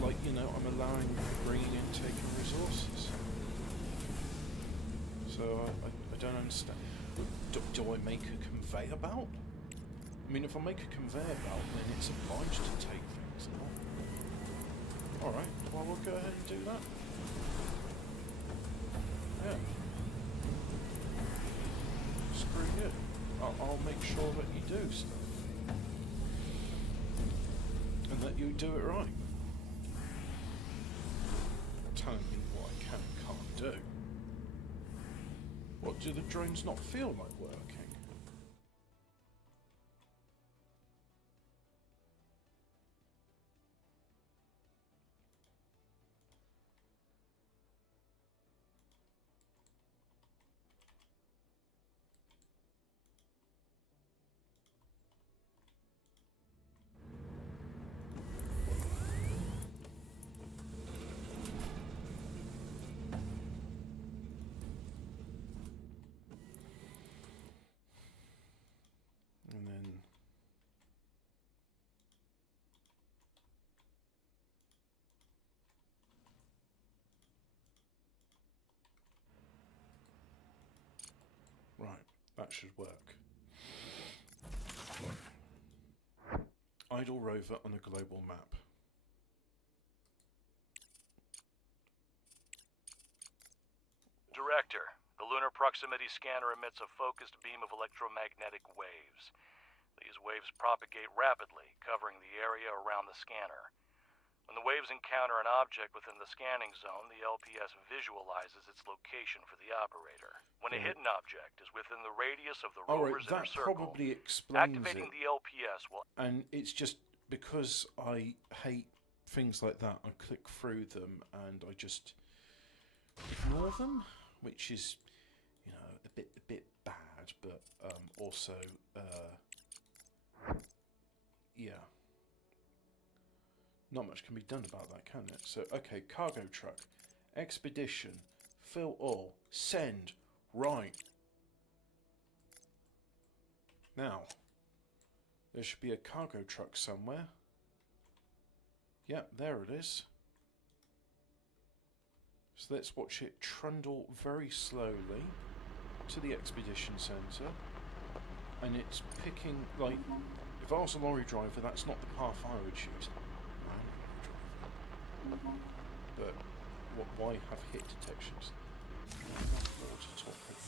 like, you know, I'm allowing bringing in, taking resources. So I don't understand. Do I make a conveyor belt? I mean, if I make a conveyor belt, then it's obliged to take things, no? Alright, well, we'll go ahead and do that. Yeah. Screw you. I'll make sure that you do stuff. And that you do it right. Telling me what I can and can't do. What, do the drones not feel like working? And then right, that should work. Idle rover on a global map. Director, the lunar proximity scanner emits a focused beam of electromagnetic waves. These waves propagate rapidly, covering the area around the scanner. When the waves encounter an object within the scanning zone, the LPS visualizes its location for the operator. When a hidden object is within the radius of the rover's inner that circle, probably explains activating it. the LPS will... And it's just because I hate things like that, I click through them and I just ignore them, which is, you know, a bit bad, but also yeah, not much can be done about that, can it? So okay, cargo truck, expedition, fill all, send, right. Now there should be a cargo truck somewhere. Yep, there it is. So let's watch it trundle very slowly to the expedition centre. And it's picking, like, if I was a lorry driver, that's not the path I would choose. I'm a lorry driver. But why have hit detections? Not enough water to operate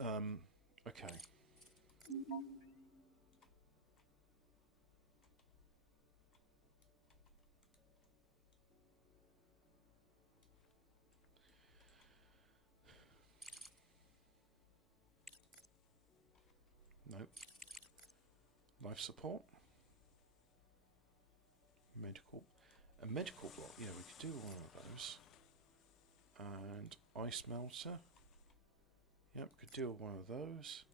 the module. Okay. Nope. Life support. Medical. A medical block. Yeah, we could do one of those. And ice melter. Yep, we could do one of those.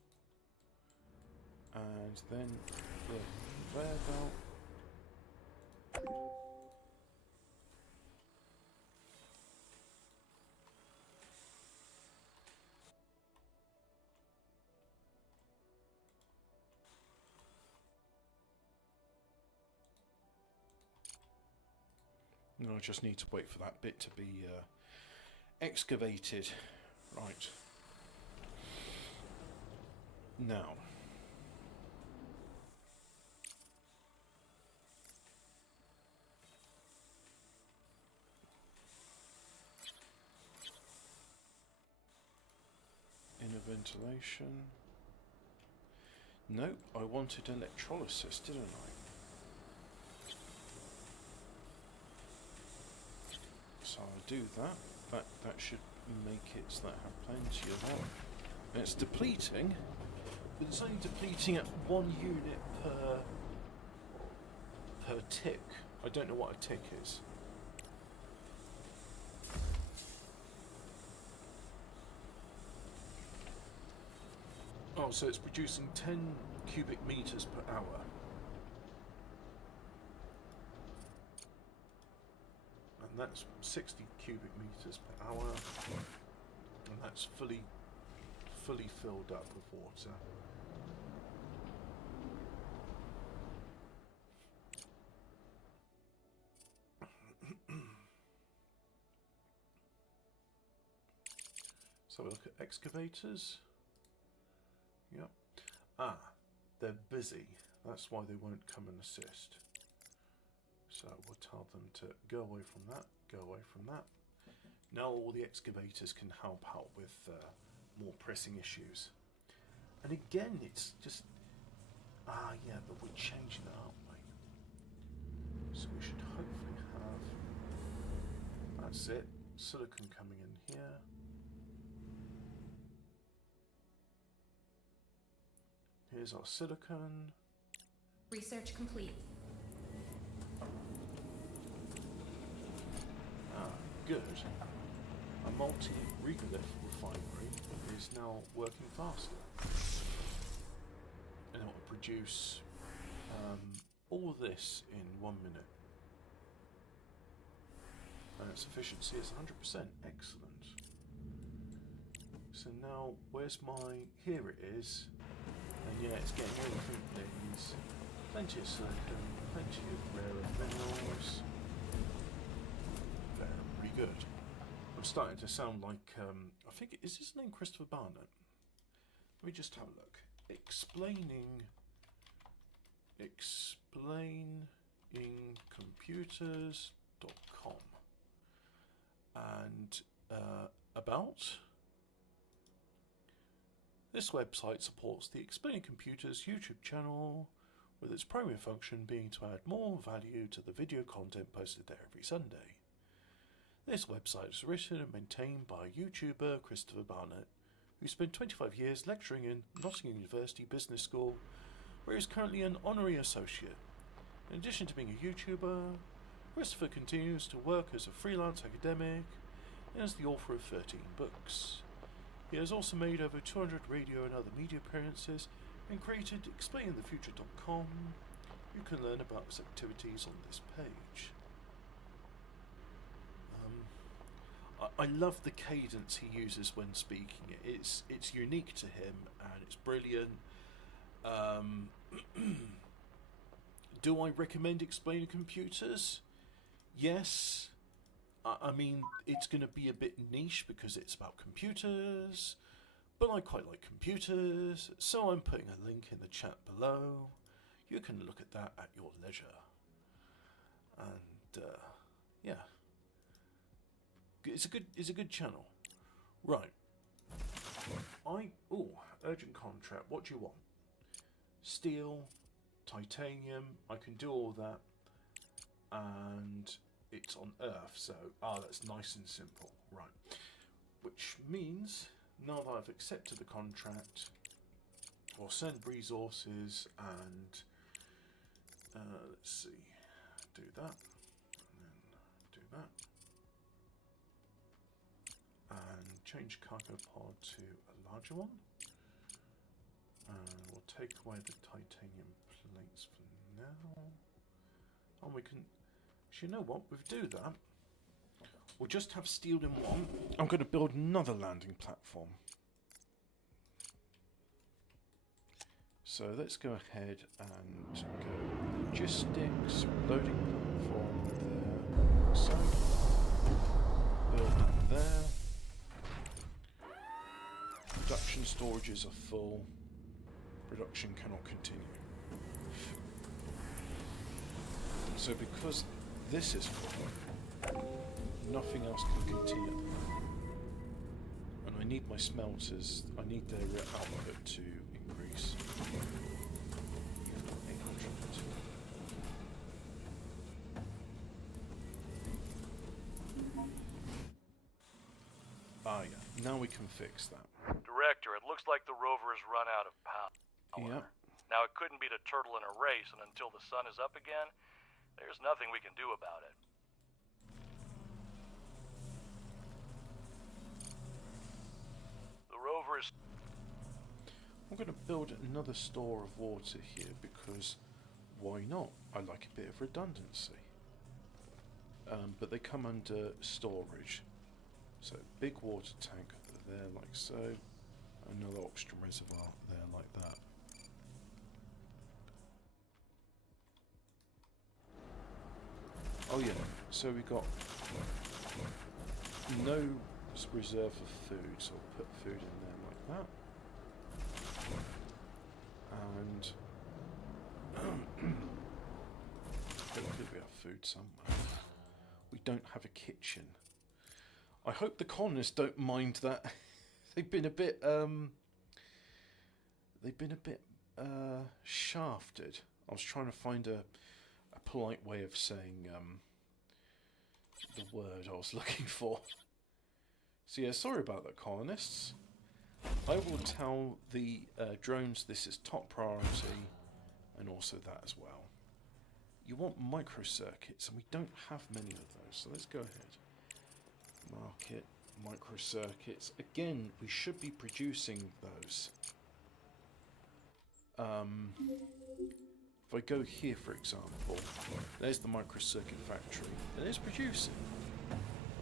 And then the conveyor belt. No, I just need to wait for that bit to be excavated. Right. Now. Inner ventilation. Nope, I wanted electrolysis, didn't I? So I'll do that. That should make it so that I have plenty of that. And it's depleting, But it's only depleting at 1 unit per tick. I don't know what a tick is. Oh, so it's producing 10 cubic meters per hour. And that's 60 cubic meters per hour. And that's fully filled up with water. So we look at excavators. Yep. Ah, they're busy. That's why they won't come and assist. So we'll tell them to go away from that, go away from that. Now all the excavators can help out with more pressing issues. And again, it's just... Ah, yeah, but we're changing it, aren't we? So we should hopefully have... That's it. Silicon coming in here. Here's our silicon. Research complete. Ah, good. A multi-regolith refinery is now working faster. And it will produce all this in 1 minute. And its efficiency is 100%. Excellent. So now, where's my... Here it is. And yeah, it's getting everything it needs. Plenty of silicon, plenty of rare earth minerals. Very good. I'm starting to sound like, I think, is his name Christopher Barnett? Let me just have a look. Explainingcomputers.com. And about... This website supports the Explaining Computers YouTube channel, with its primary function being to add more value to the video content posted there every Sunday. This website is written and maintained by YouTuber Christopher Barnett, who spent 25 years lecturing in Nottingham University Business School, where he is currently an honorary associate. In addition to being a YouTuber, Christopher continues to work as a freelance academic and as the author of 13 books. He has also made over 200 radio and other media appearances and created explainingthefuture.com. You can learn about his activities on this page. I love the cadence he uses when speaking. It's unique to him and it's brilliant. Do I recommend Explaining Computers? Yes. I mean, it's going to be a bit niche because it's about computers, but I quite like computers, so I'm putting a link in the chat below. You can look at that at your leisure. And yeah, it's a good channel. Right. Urgent contract. What do you want? Steel, titanium. I can do all that, and it's on Earth, so that's nice and simple, right? Which means now that I've accepted the contract, I'll send resources and let's see, do that, and then do that, and change cargo pod to a larger one, and we'll take away the titanium plates for now, and we can. You know what, we'll do that. We'll just have steel in one. I'm going to build another landing platform. So let's go ahead and go logistics, loading platform there. So, build that there. Production storages are full. Production cannot continue. So because this is full, nothing else can continue. And I need my smelters, I need their output to increase. Ah yeah, now we can fix that. Director, it looks like the rover has run out of power. power. Yep. Now, it couldn't beat a turtle in a race, and until the sun is up again, there's nothing we can do about it. The rover is... I'm going to build another store of water here because why not? I like a bit of redundancy. But they come under storage. So big water tank there like so. Another oxygen reservoir there like that. Oh yeah, so we got no reserve of food, so I'll put food in there like that. And hopefully we have food somewhere. We don't have a kitchen. I hope the colonists don't mind that. They've been a bit shafted. I was trying to find a polite way of saying the word I was looking for. So yeah, sorry about that, colonists. I will tell the drones this is top priority, and also that as well. You want microcircuits, and we don't have many of those, so let's go ahead. Market, microcircuits. Again, we should be producing those. If I go here, for example, there's the microcircuit factory, and it's producing.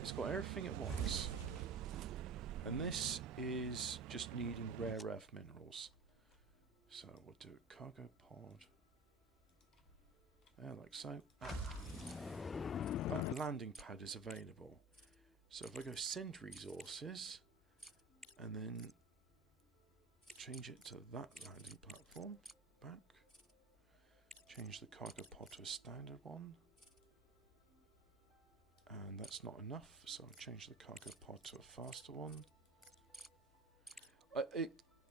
It's got everything it wants. And this is just needing rare earth minerals. So we'll do a cargo pod. There, like so. That landing pad is available. So if I go send resources, and then change it to that landing platform, back. Change the cargo pod to a standard one. And that's not enough, so I'll change the cargo pod to a faster one.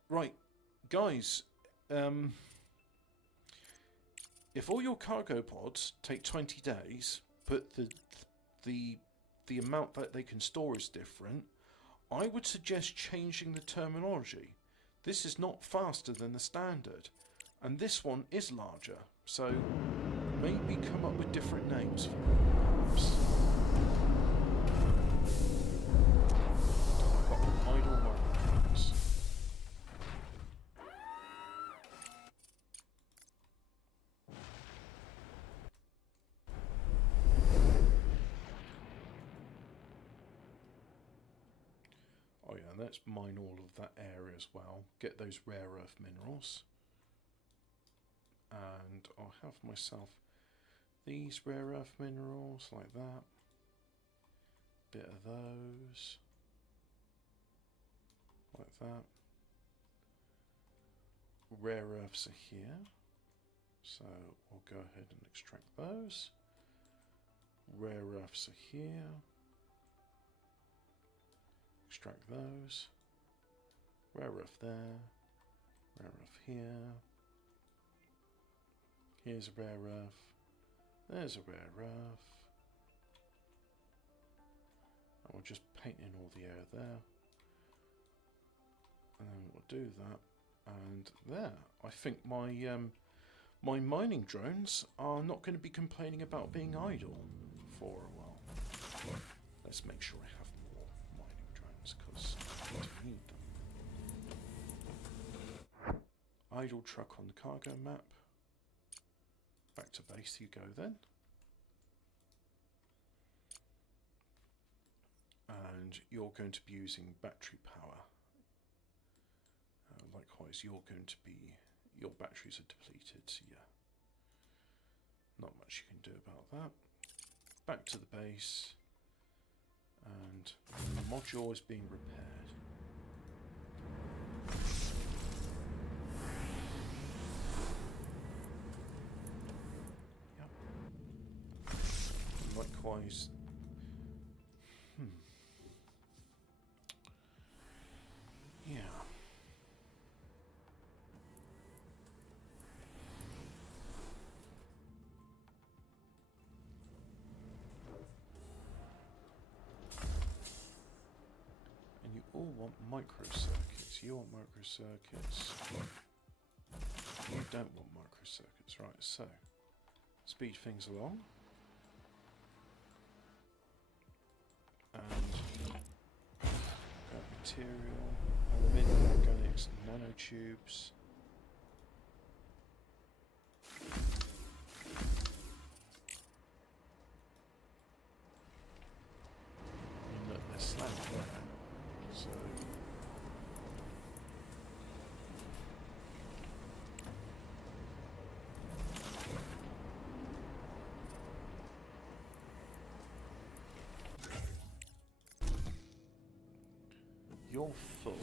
Right, guys, if all your cargo pods take 20 days, but the amount that they can store is different, I would suggest changing the terminology. This is not faster than the standard, and this one is larger, so maybe come up with different names for it, perhaps. I've got idle microphones. Oh yeah, and let's mine all of that area as well. Get those rare earth minerals. And I'll have myself these rare earth minerals like that. Bit of those. Like that. Rare earths are here. So we'll go ahead and extract those. Rare earths are here. Extract those. Rare earth there. Rare earth here. Here's a rare earth. There's a rare earth. And we'll just paint in all the air there. And then we'll do that. And there. I think my my mining drones are not going to be complaining about being idle for a while. Let's make sure I have more mining drones because I need them. Idle truck on the cargo map. Back to base you go then. And you're going to be using battery power. Likewise, you're going to be, your batteries are depleted, so yeah. Not much you can do about that. Back to the base. And the module is being repaired. Likewise, yeah. And you all want microcircuits. You want microcircuits. don't want microcircuits. Right, so speed things along. And material, aluminium, organics, nanotubes. And look, there's slag there. So you're full,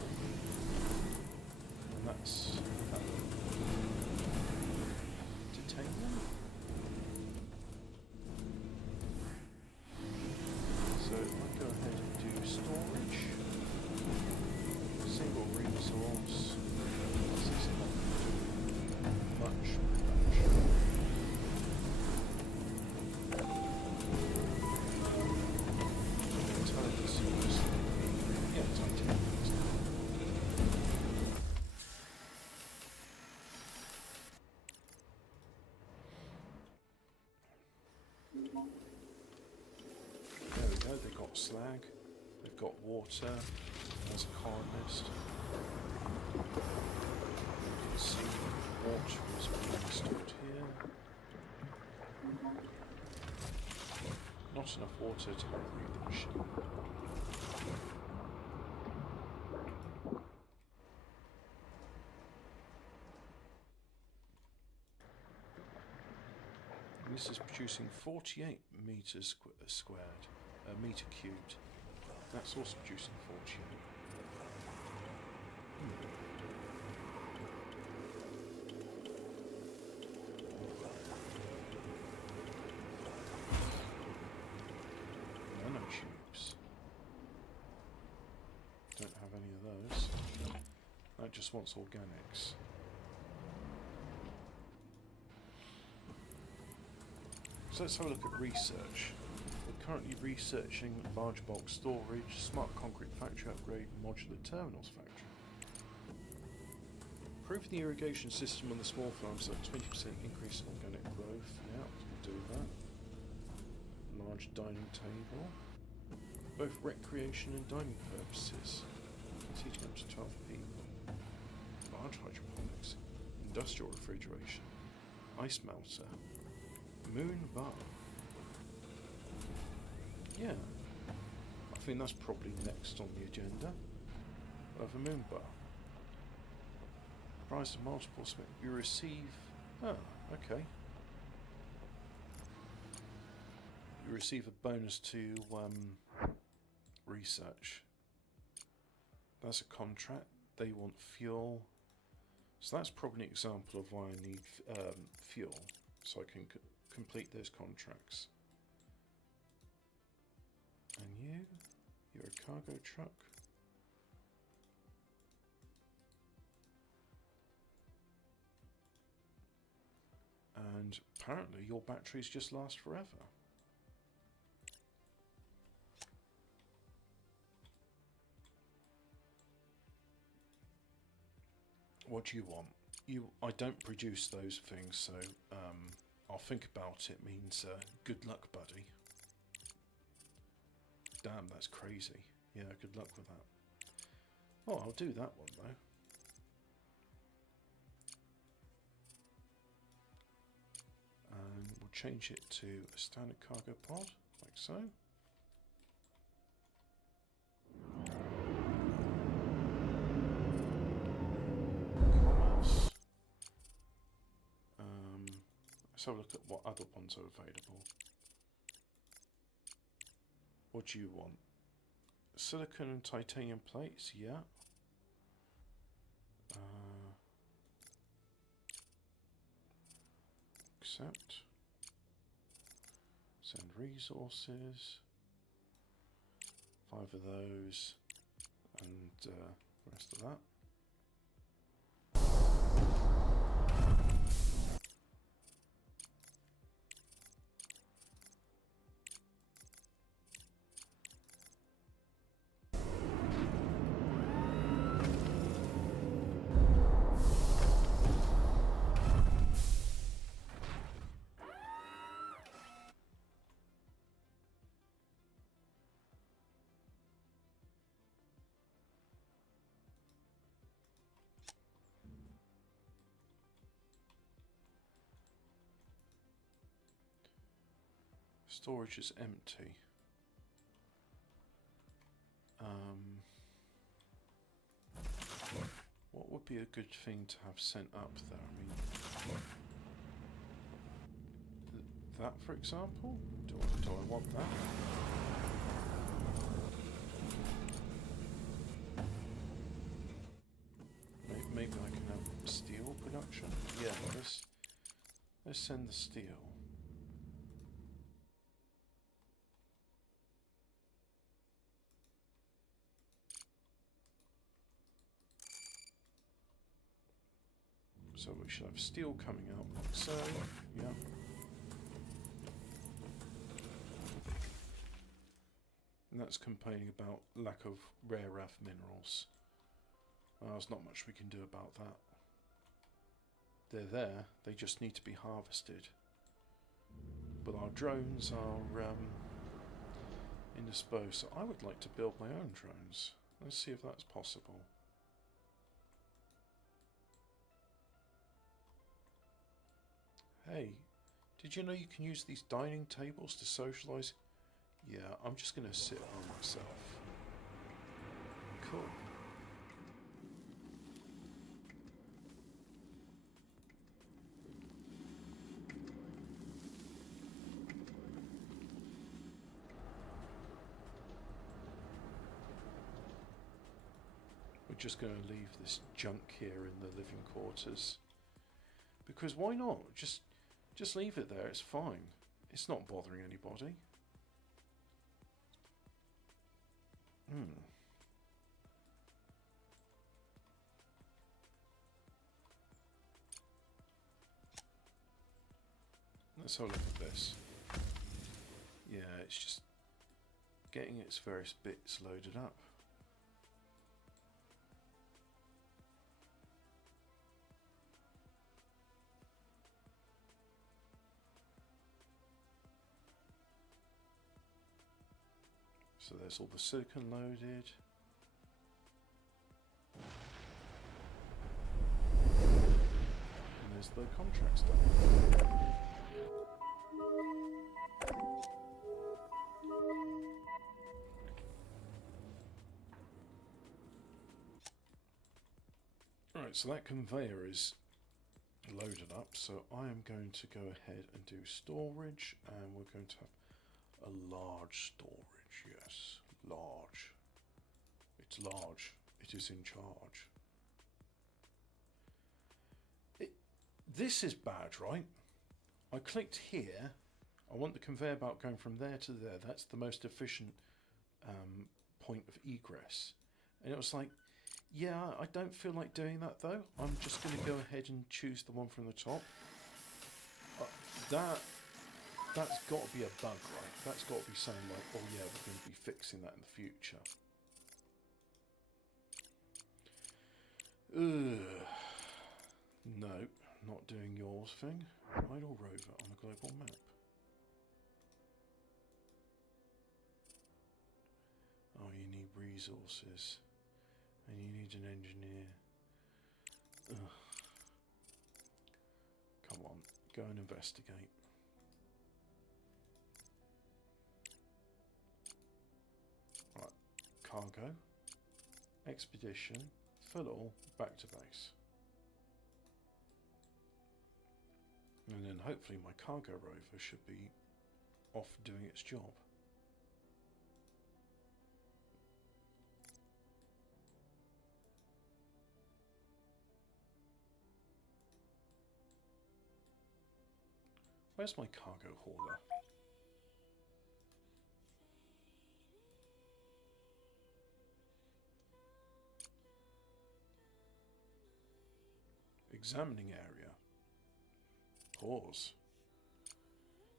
and that's titanium. So if I go ahead and do storage, single resource, this is not much production. Yeah, titanium. There we go, they've got slag, they've got water, there's a columnist. You can see water is being stored here. Not enough water to operate the machine. This is producing 48 meters squared, meter cubed. That's also producing 48. Nanotubes. Don't have any of those. That just wants organics. So let's have a look at research. We're currently researching large bulk storage, smart concrete factory upgrade, modular terminals factory. Improving the irrigation system on the small farms, so 20% increase in organic growth. Yeah, we can do that. Large dining table. Both recreation and dining purposes. Seating up to 12 people. Large hydroponics. Industrial refrigeration. Ice melter. Moon bar. Yeah, I think that's probably next on the agenda of a moon bar. Prize of multiple spec. You receive. Oh, okay. You receive a bonus to research. That's a contract. They want fuel. So that's probably an example of why I need fuel, so I can complete those contracts. And you're a cargo truck. And apparently your batteries just last forever. What do you want? I don't produce those things, so I'll think about it. Means good luck, buddy. Damn, that's crazy. Yeah, good luck with that. Oh, I'll do that one though. And we'll change it to a standard cargo pod, like so. Commerce. Let's have a look at what other ones are available. What do you want? Silicon and titanium plates, yeah. Accept. Send resources. 5 of those. And the rest of that. Storage is empty. What would be a good thing to have sent up there? I mean, that, for example? Do I want that? Maybe I can have steel production? Yeah, let's send the steel. So we should have steel coming out like so, yeah. And that's complaining about lack of rare earth minerals. Well, there's not much we can do about that. They're there, they just need to be harvested. But our drones are indisposed, so I would like to build my own drones. Let's see if that's possible. Hey, did you know you can use these dining tables to socialise? Yeah, I'm just going to sit on myself. Cool. We're just going to leave this junk here in the living quarters. Because why not? Just leave it there, it's fine. It's not bothering anybody. Let's have a look at this. Yeah, it's just getting its various bits loaded up. So there's all the silicon loaded. And there's the contracts done. Right, so that conveyor is loaded up, so I am going to go ahead and do storage, and we're going to have a large storage. Yes, large. It's large. It is in charge. This is bad, right? I clicked here. I want the conveyor belt going from there to there. That's the most efficient point of egress. And it was like, yeah, I don't feel like doing that though. I'm just going to go ahead and choose the one from the top. That's got to be a bug, right? That's got to be saying like, oh yeah, we're going to be fixing that in the future. Ugh. No, not doing yours thing. Idle rover on a global map. Oh, you need resources. And you need an engineer. Ugh. Come on, go and investigate. Right, cargo, expedition, fill all, back to base. And then hopefully my cargo rover should be off doing its job. Where's my cargo hauler? Examining area. Pause.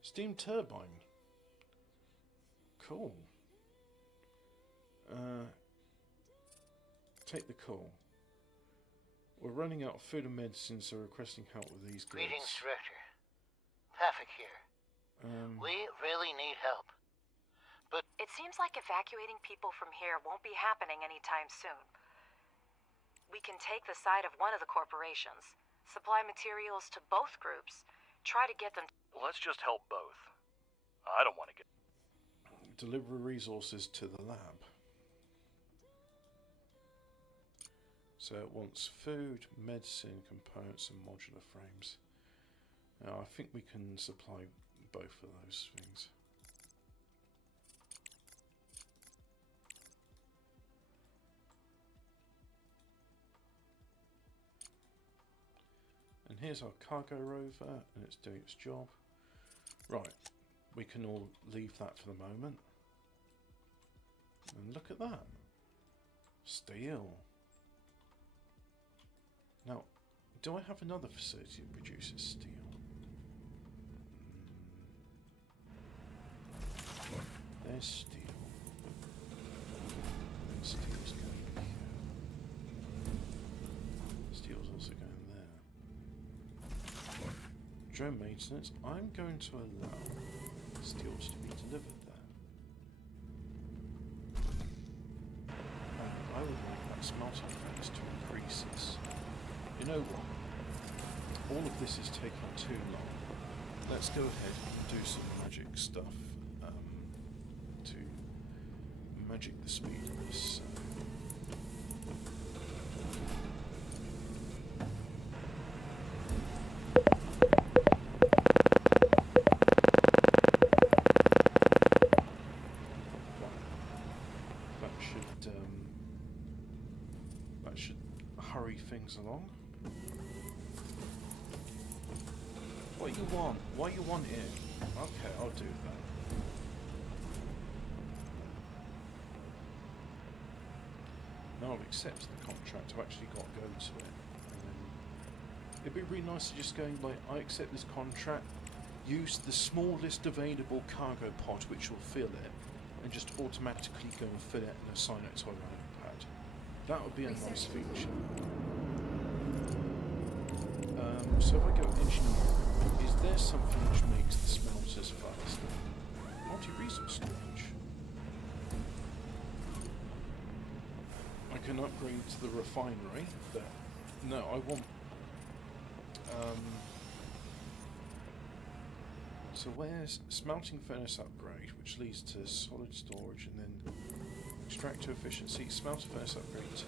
Steam turbine. Cool. Take the call. We're running out of food and medicine, so requesting help with these goods. Greetings, Director. Tafik here. We really need help. But it seems like evacuating people from here won't be happening anytime soon. We can take the side of one of the corporations, supply materials to both groups, try to get them... Let's just help both. I don't want to get... Deliver resources to the lab. So it wants food, medicine, components and modular frames. Now I think we can supply both of those things. And here's our cargo rover, and it's doing its job. Right, we can all leave that for the moment. And look at that. Steel. Now, do I have another facility that produces steel? There's steel. And steel's going here. Steel's also going there. Drone maintenance. I'm going to allow steels to be delivered there. And I would like that smelting furnace to increase this. You know what? All of this is taking too long. Let's go ahead and do some magic stuff to magic the speed of this. That should hurry things along. What you want? What you want here? Okay, I'll do that. Now I've accepted the contract, I've actually got to go to it. And then it'd be really nice to just go like, I accept this contract, use the smallest available cargo pod which will fill it, and just automatically go and fill it and assign it to a running pad. That would be a nice feature. So if I go engineering, is there something which makes the smelters faster? Multi-resource storage. I can upgrade to the refinery, but no, I want... so where's smelting furnace upgrade, which leads to solid storage, and then extractor efficiency, smelter furnace upgrade 2.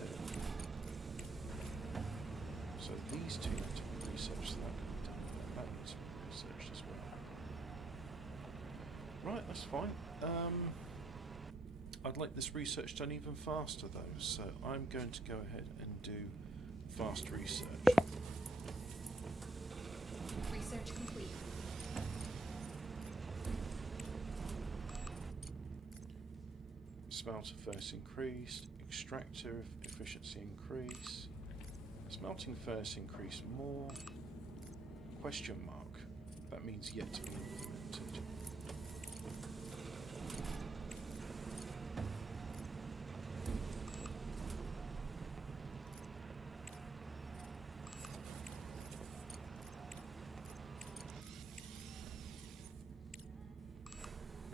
So these two need to be researched, so that can be done. That needs to be researched as well. Right, that's fine. I'd like this research done even faster though, so I'm going to go ahead and do fast research. Research complete. Smelter furnace increased, extractor efficiency increase, smelting furnace increase more, question mark, that means yet to be implemented.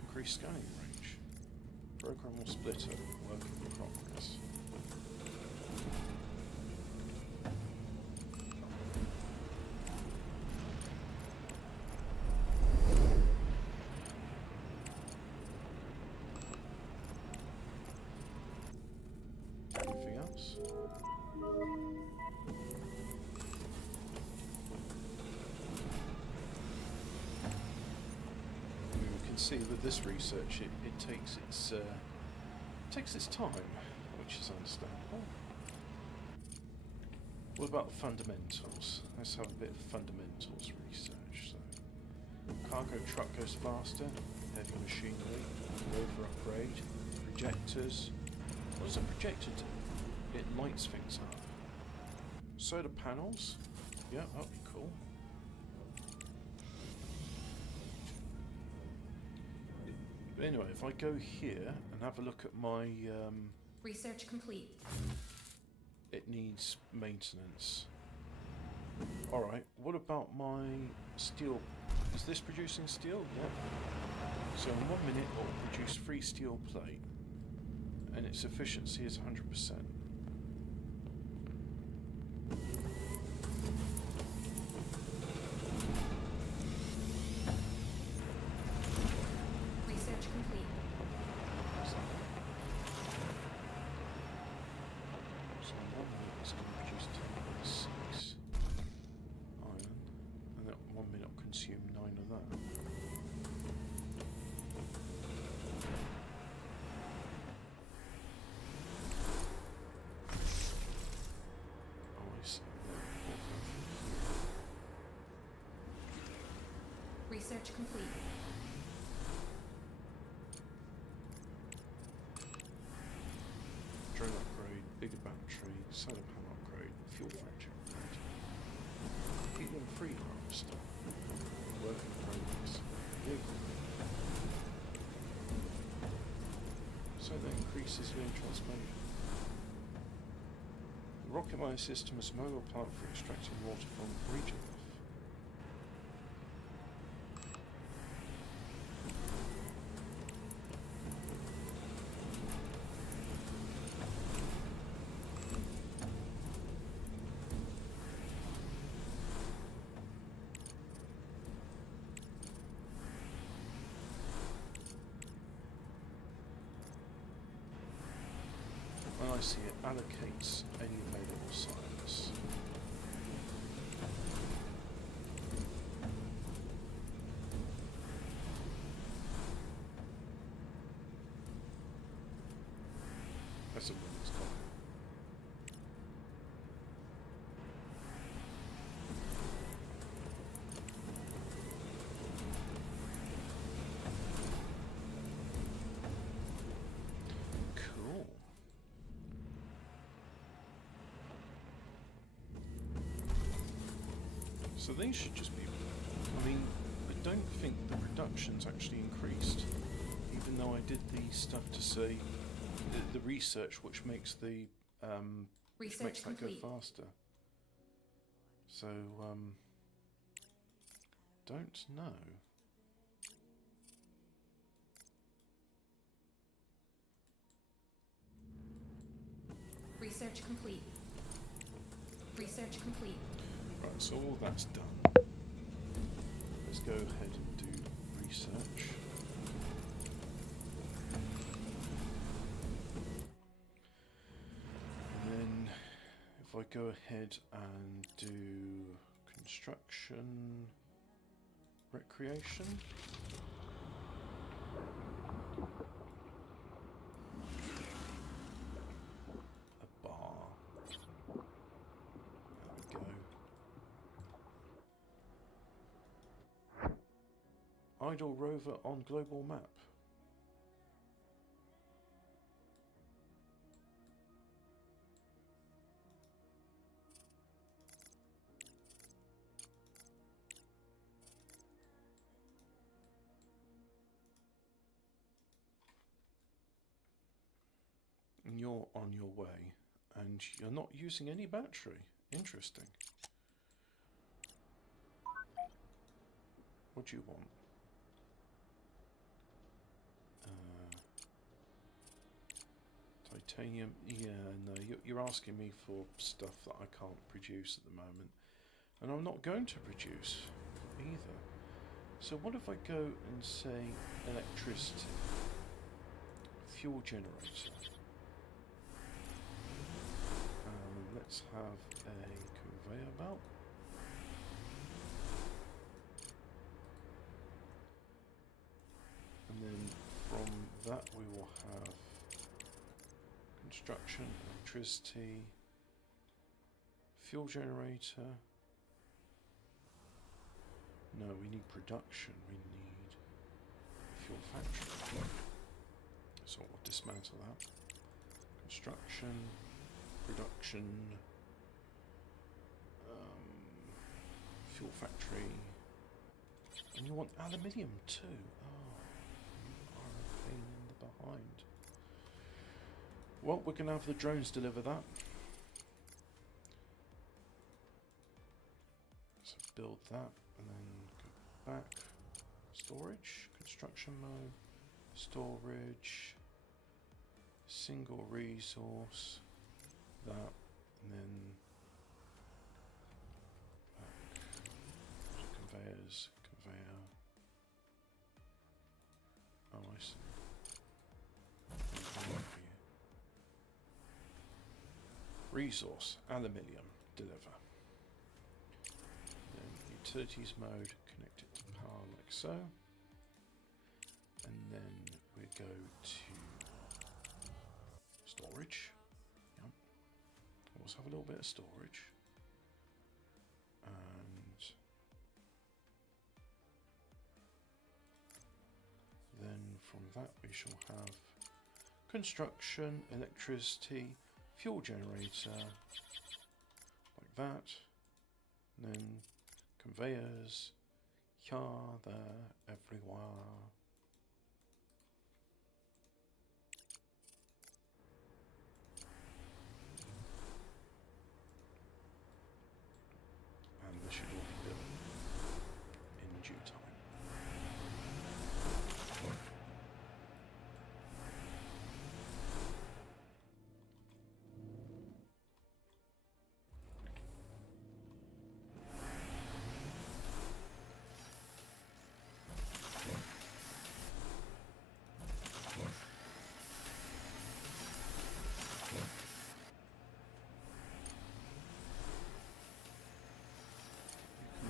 Increase scanning range. Programmable splitter, work in progress. Anything else? We can see with this research, it takes its time, which is understandable. What about the fundamentals? Let's have a bit of fundamentals research. So, cargo truck goes faster, heavy machinery, rover upgrade, projectors. What does a projector do? It lights things up. Solar panels? Yeah, that'd be cool. But anyway, if I go here and have a look at my... Research complete. it needs maintenance. Alright, what about my steel? Is this producing steel? Yeah. So in 1 minute it will produce 3 steel plate. And its efficiency is 100%. consume 9 of that. Oh, I see. Research complete. Drone upgrade, bigger battery, solar panel upgrade, fuel factory upgrade. Helium free harvester. Work in progress. Vehicle. So that increases the transplantation. The rocket mine system is a mobile plant for extracting water from region. I see it allocates any available science. That's a woman's comment. Cool. So these should just be... I mean, I don't think the production's actually increased, even though I did the stuff to say the research which makes the which makes that go faster. So don't know. Research complete. Research complete. Right, so all that's done. Let's go ahead and do research. And then if I go ahead and do construction, recreation. A bar. There we go. Idle rover on global map. And you're on your way, and you're not using any battery. Interesting. What do you want? Titanium, yeah, no, you're asking me for stuff that I can't produce at the moment, and I'm not going to produce either. So what if I go and say electricity, fuel generator, let's have a conveyor belt. And then from that we will have construction, electricity, fuel generator. No, we need production. We need fuel factory. So we'll dismantle that. Construction, production, fuel factory. And you want aluminium too. Oh, you are a pain in the behind. Well, we're going to have the drones deliver that. So build that and then go back. Storage, construction mode, storage, single resource, that, and then back. Conveyors, conveyor. Oh, I see. Resource, aluminium, deliver. Then utilities mode, connect it so. And then we go to storage. Yep. Let's have a little bit of storage. And then from that we shall have construction, electricity, fuel generator, like that. And then conveyors, here, there, everywhere. And this should all be built in due time.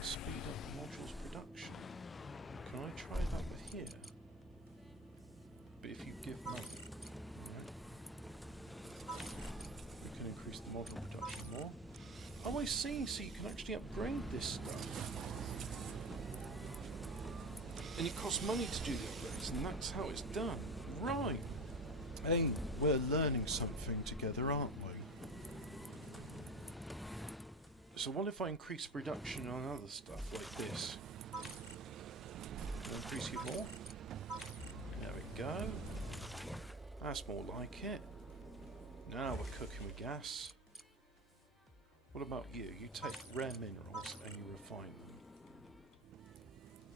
Speed up modules production. Can I try that with here? But if you give money, right, we can increase the module production more. Oh, I see. So you can actually upgrade this stuff. And it costs money to do the upgrades, and that's how it's done. Right. Hey, we're learning something together, aren't we? So what if I increase production on other stuff like this? Increase it more? There we go. That's more like it. Now we're cooking with gas. What about you? You take rare minerals and you refine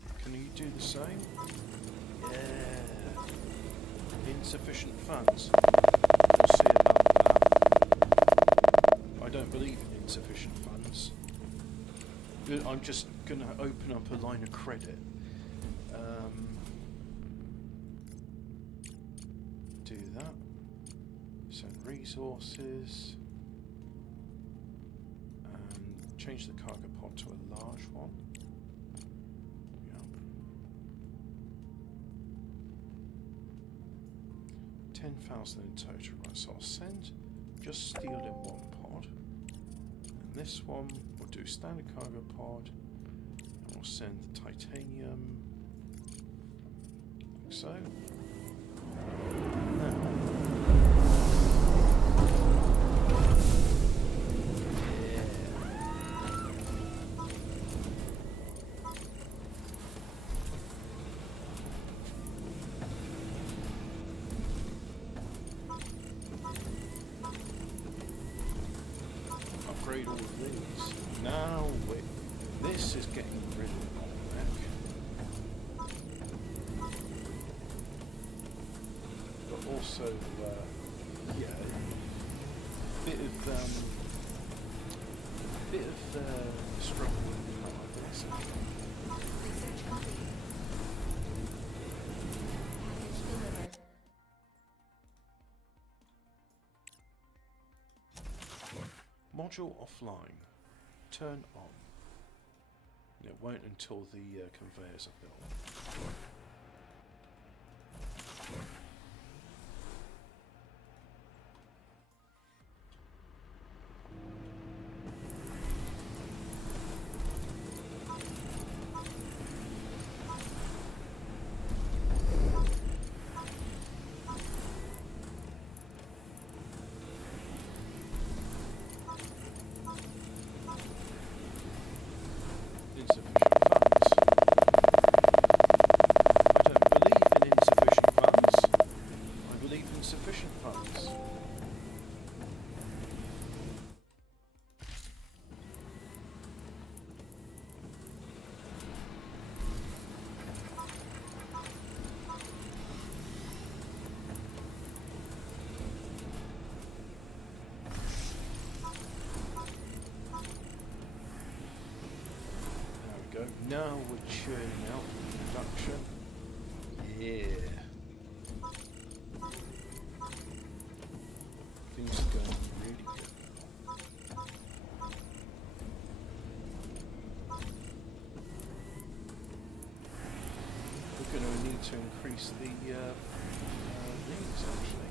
them. Can you do the same? Yeah. Insufficient funds. We'll see about that. I don't believe in insufficient funds. I'm just going to open up a line of credit. Do that. Send resources. And change the cargo pod to a large one. Yeah. 10,000 in total. Right, so I'll send just steel in one pod. And this one we'll do standard cargo pod. And we'll send the titanium. Like so. Upgrade all of these. Now wait. This is getting rid of bottleneck. But also, yeah, bit of struggle with how I think so. Research complete. Package delivered. Module offline. Turn on. It won't until the conveyors are built. Now we're churning out production. Yeah. Things are going really good now. going to need to increase the rings actually.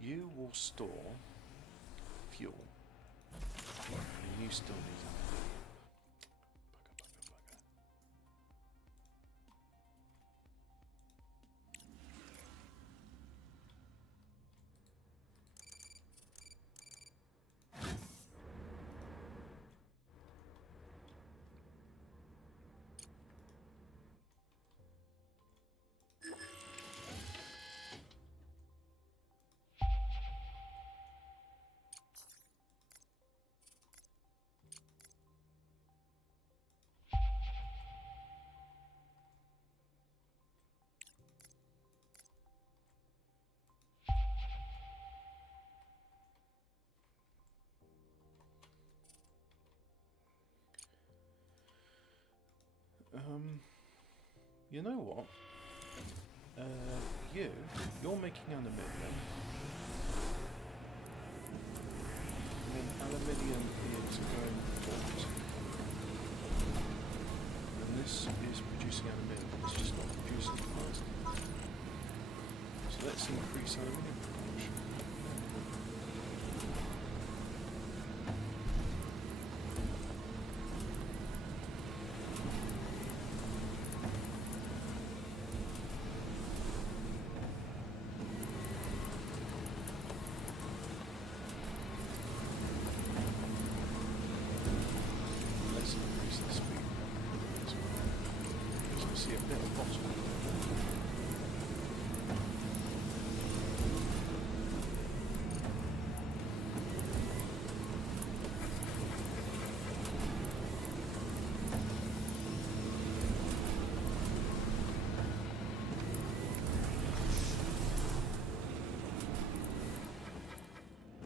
You will store fuel, and you still need that. Bugger. You know what? You're making aluminium. And then aluminium is going forward. And this is producing aluminium. It's just not producing fast. So let's increase aluminium production. See a bit of bottom.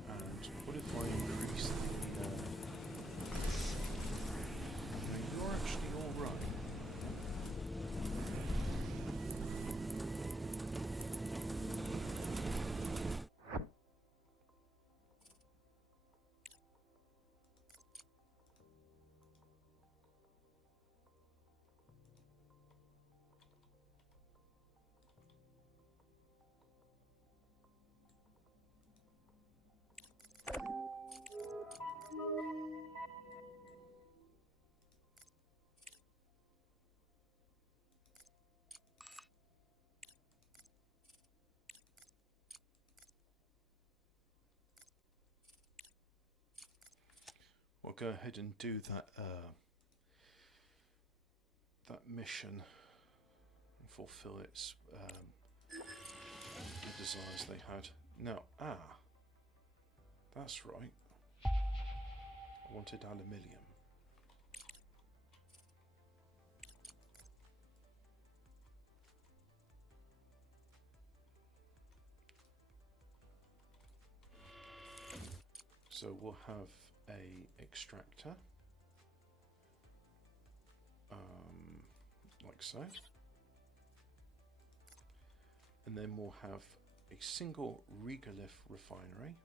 And what if I increase the now you're actually alright. We'll go ahead and do that that mission and fulfill its the desires they had. Now, that's right. I wanted aluminium. So we'll have a extractor, like so, and then we'll have a single regolith refinery,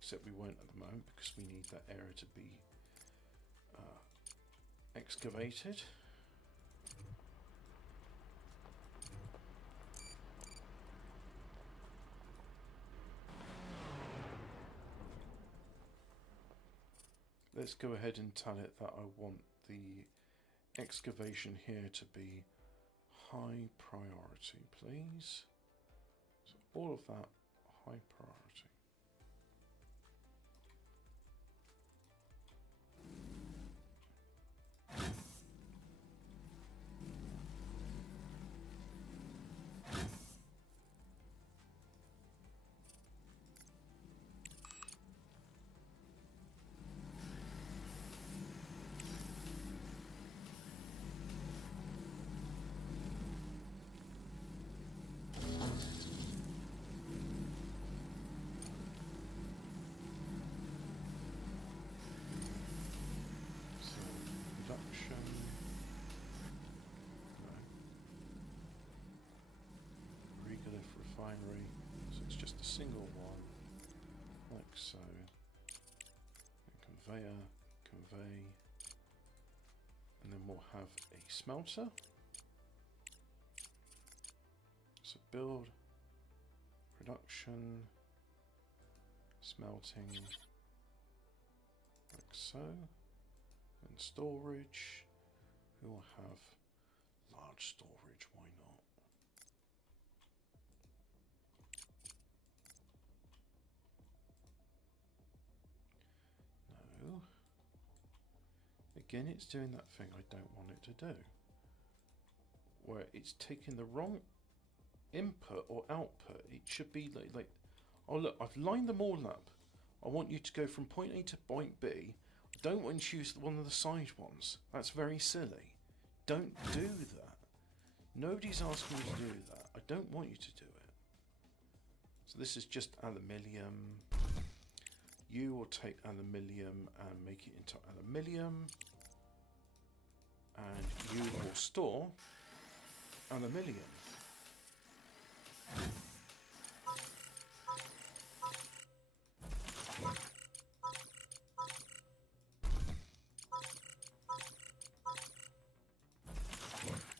except we won't at the moment because we need that area to be excavated. Let's go ahead and tell it that I want the excavation here to be high priority, please. So all of that high priority. single one, like so. Conveyor, convey, and then we'll have a smelter. So build, production, smelting, like so, and storage. We will have large storage, why not? No. Again, it's doing that thing I don't want it to do, where it's taking the wrong input or output. It should be like, oh look, I've lined them all up. I want you to go from point A to point B. I don't want you to use one of the side ones. That's very silly. Don't do that. Nobody's asking you to do that. I don't want you to do it. So this is just aluminium. You will take aluminium and make it into aluminium. And you will store aluminium.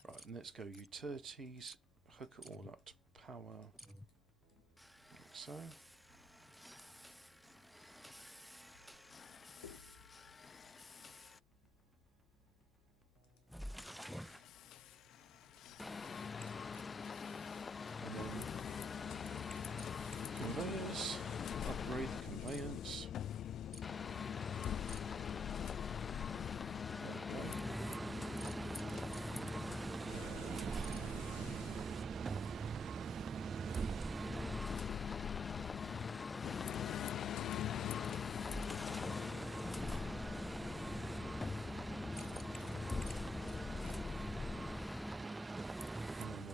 Right, and let's go utilities, hook it all up to power, like so. Conveyors, upgrade the conveyance.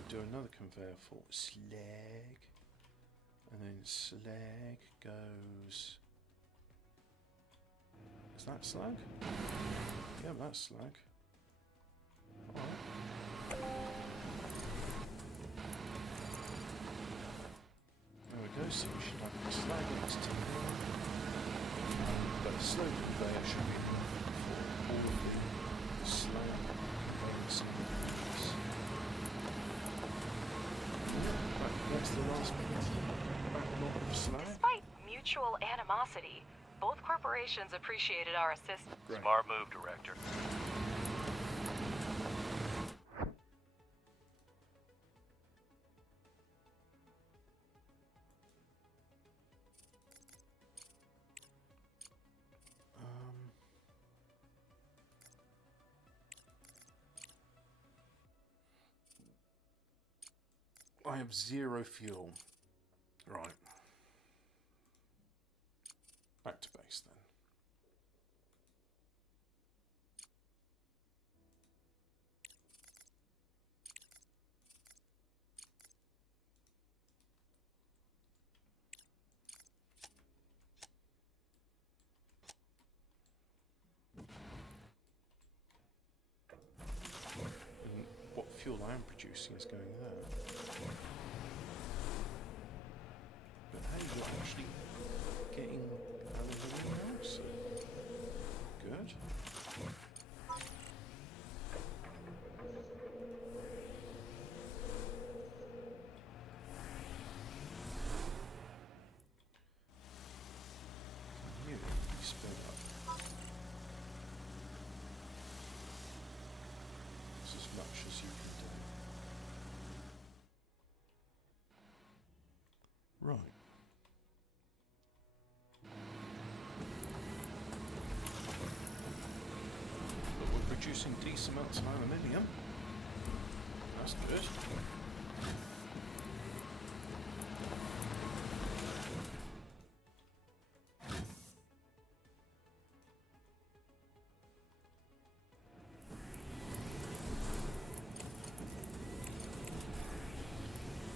Do another conveyor for slag, and then slag goes. Is that slag? Yeah, that's slag. Alright. There we go, so we should have the slag next to here. But a slow conveyor should be for all of the slag conveyance. That's the last backlog of slag. Despite mutual animosity, both corporations appreciated our assistance. Great. Smart move, Director. I have 0 fuel. Right. Back to base then. And what fuel I am producing is going there. But hey, you're actually getting aluminium now, so good. You spin up. It's as much as you can do. Right. But we're producing decent amounts of aluminium. That's good.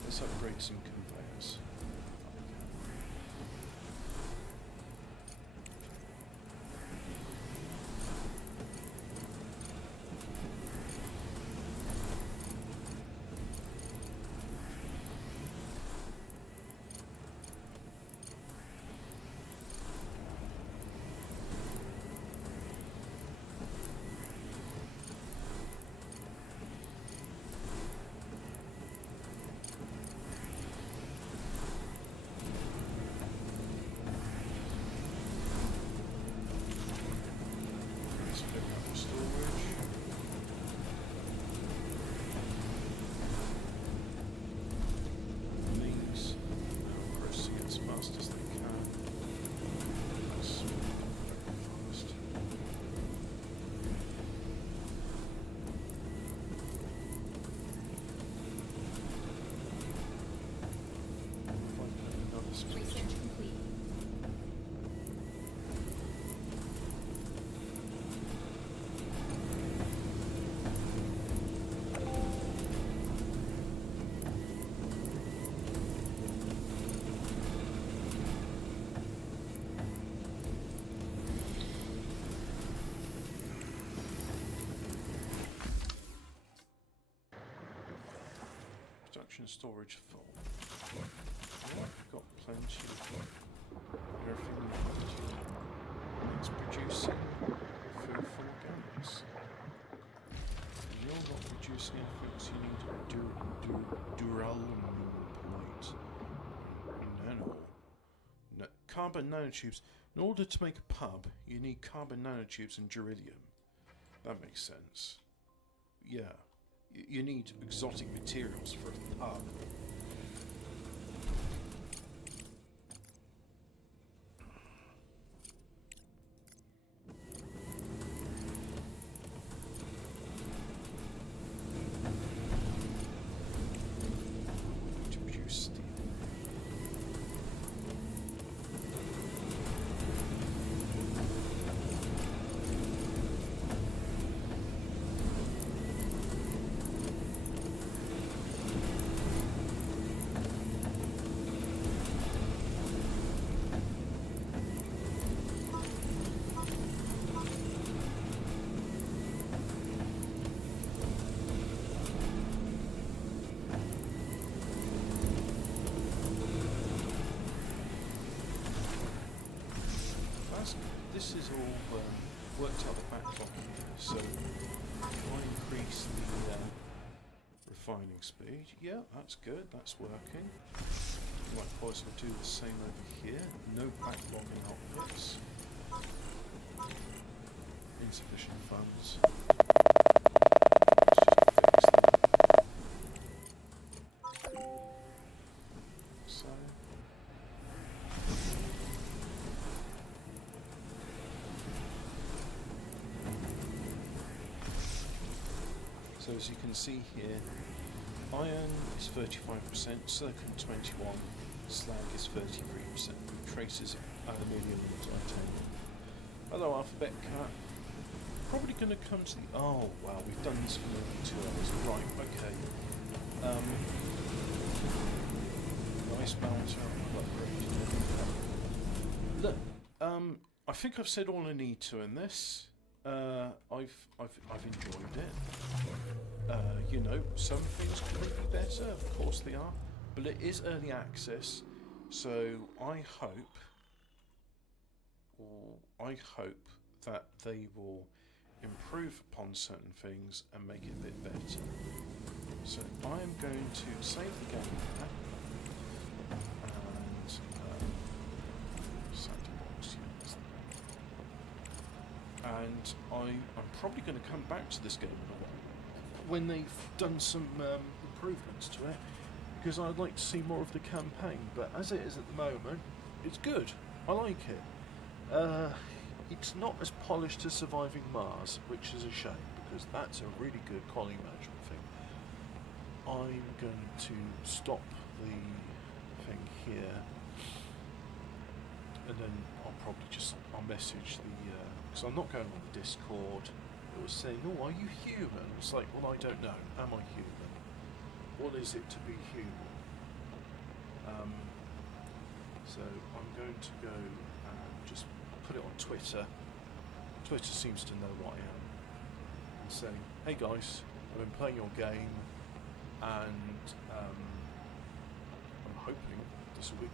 Let's upgrade some conveyors. production storage full. Yeah, we've got plenty of everything we need. It's producing food for organics. And you're not producing anything, so you need duraluminate. Carbon nanotubes. In order to make a pub, you need carbon nanotubes and beryllium. That makes sense. Yeah. You need exotic materials for a pub. To produce steel. This is all worked out the backlog here, so if I increase the refining speed, yeah, that's good, that's working. Likewise, we'll do the same over here, no backlog in outputs. Insufficient funds. So as you can see here, iron is 35%, silicon 21%, slag is 33%, traces aluminium and titanium. Hello Alphabet Cat. Probably going to come to the... Oh wow, we've done this for nearly 2 hours. Right, okay. Nice bouncer. Look, I think I've said all I need to in this. I've enjoyed it. You know, some things could be better, of course they are, but it is early access, so I hope that they will improve upon certain things and make it a bit better. So I am going to save the game and sandbox, and I'm probably going to come back to this game in a while when they've done some improvements to it, because I'd like to see more of the campaign, but as it is at the moment, it's good. I like it. It's not as polished as Surviving Mars, which is a shame, because that's a really good quality management thing. I'm going to stop the thing here, and then I'll message the, because I'm not going on the Discord. It was saying, oh, are you human? It's like, well, I don't know. Am I human? What is it to be human? So I'm going to go and just put it on Twitter. Twitter seems to know what I am. And saying, hey guys, I've been playing your game, and I'm hoping this will be...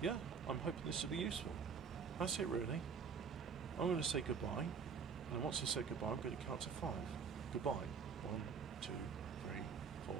Yeah, I'm hoping this will be useful. That's it really. I'm going to say goodbye, and once I say goodbye, I'm going to count to 5. Goodbye. 1, 2, 3, 4.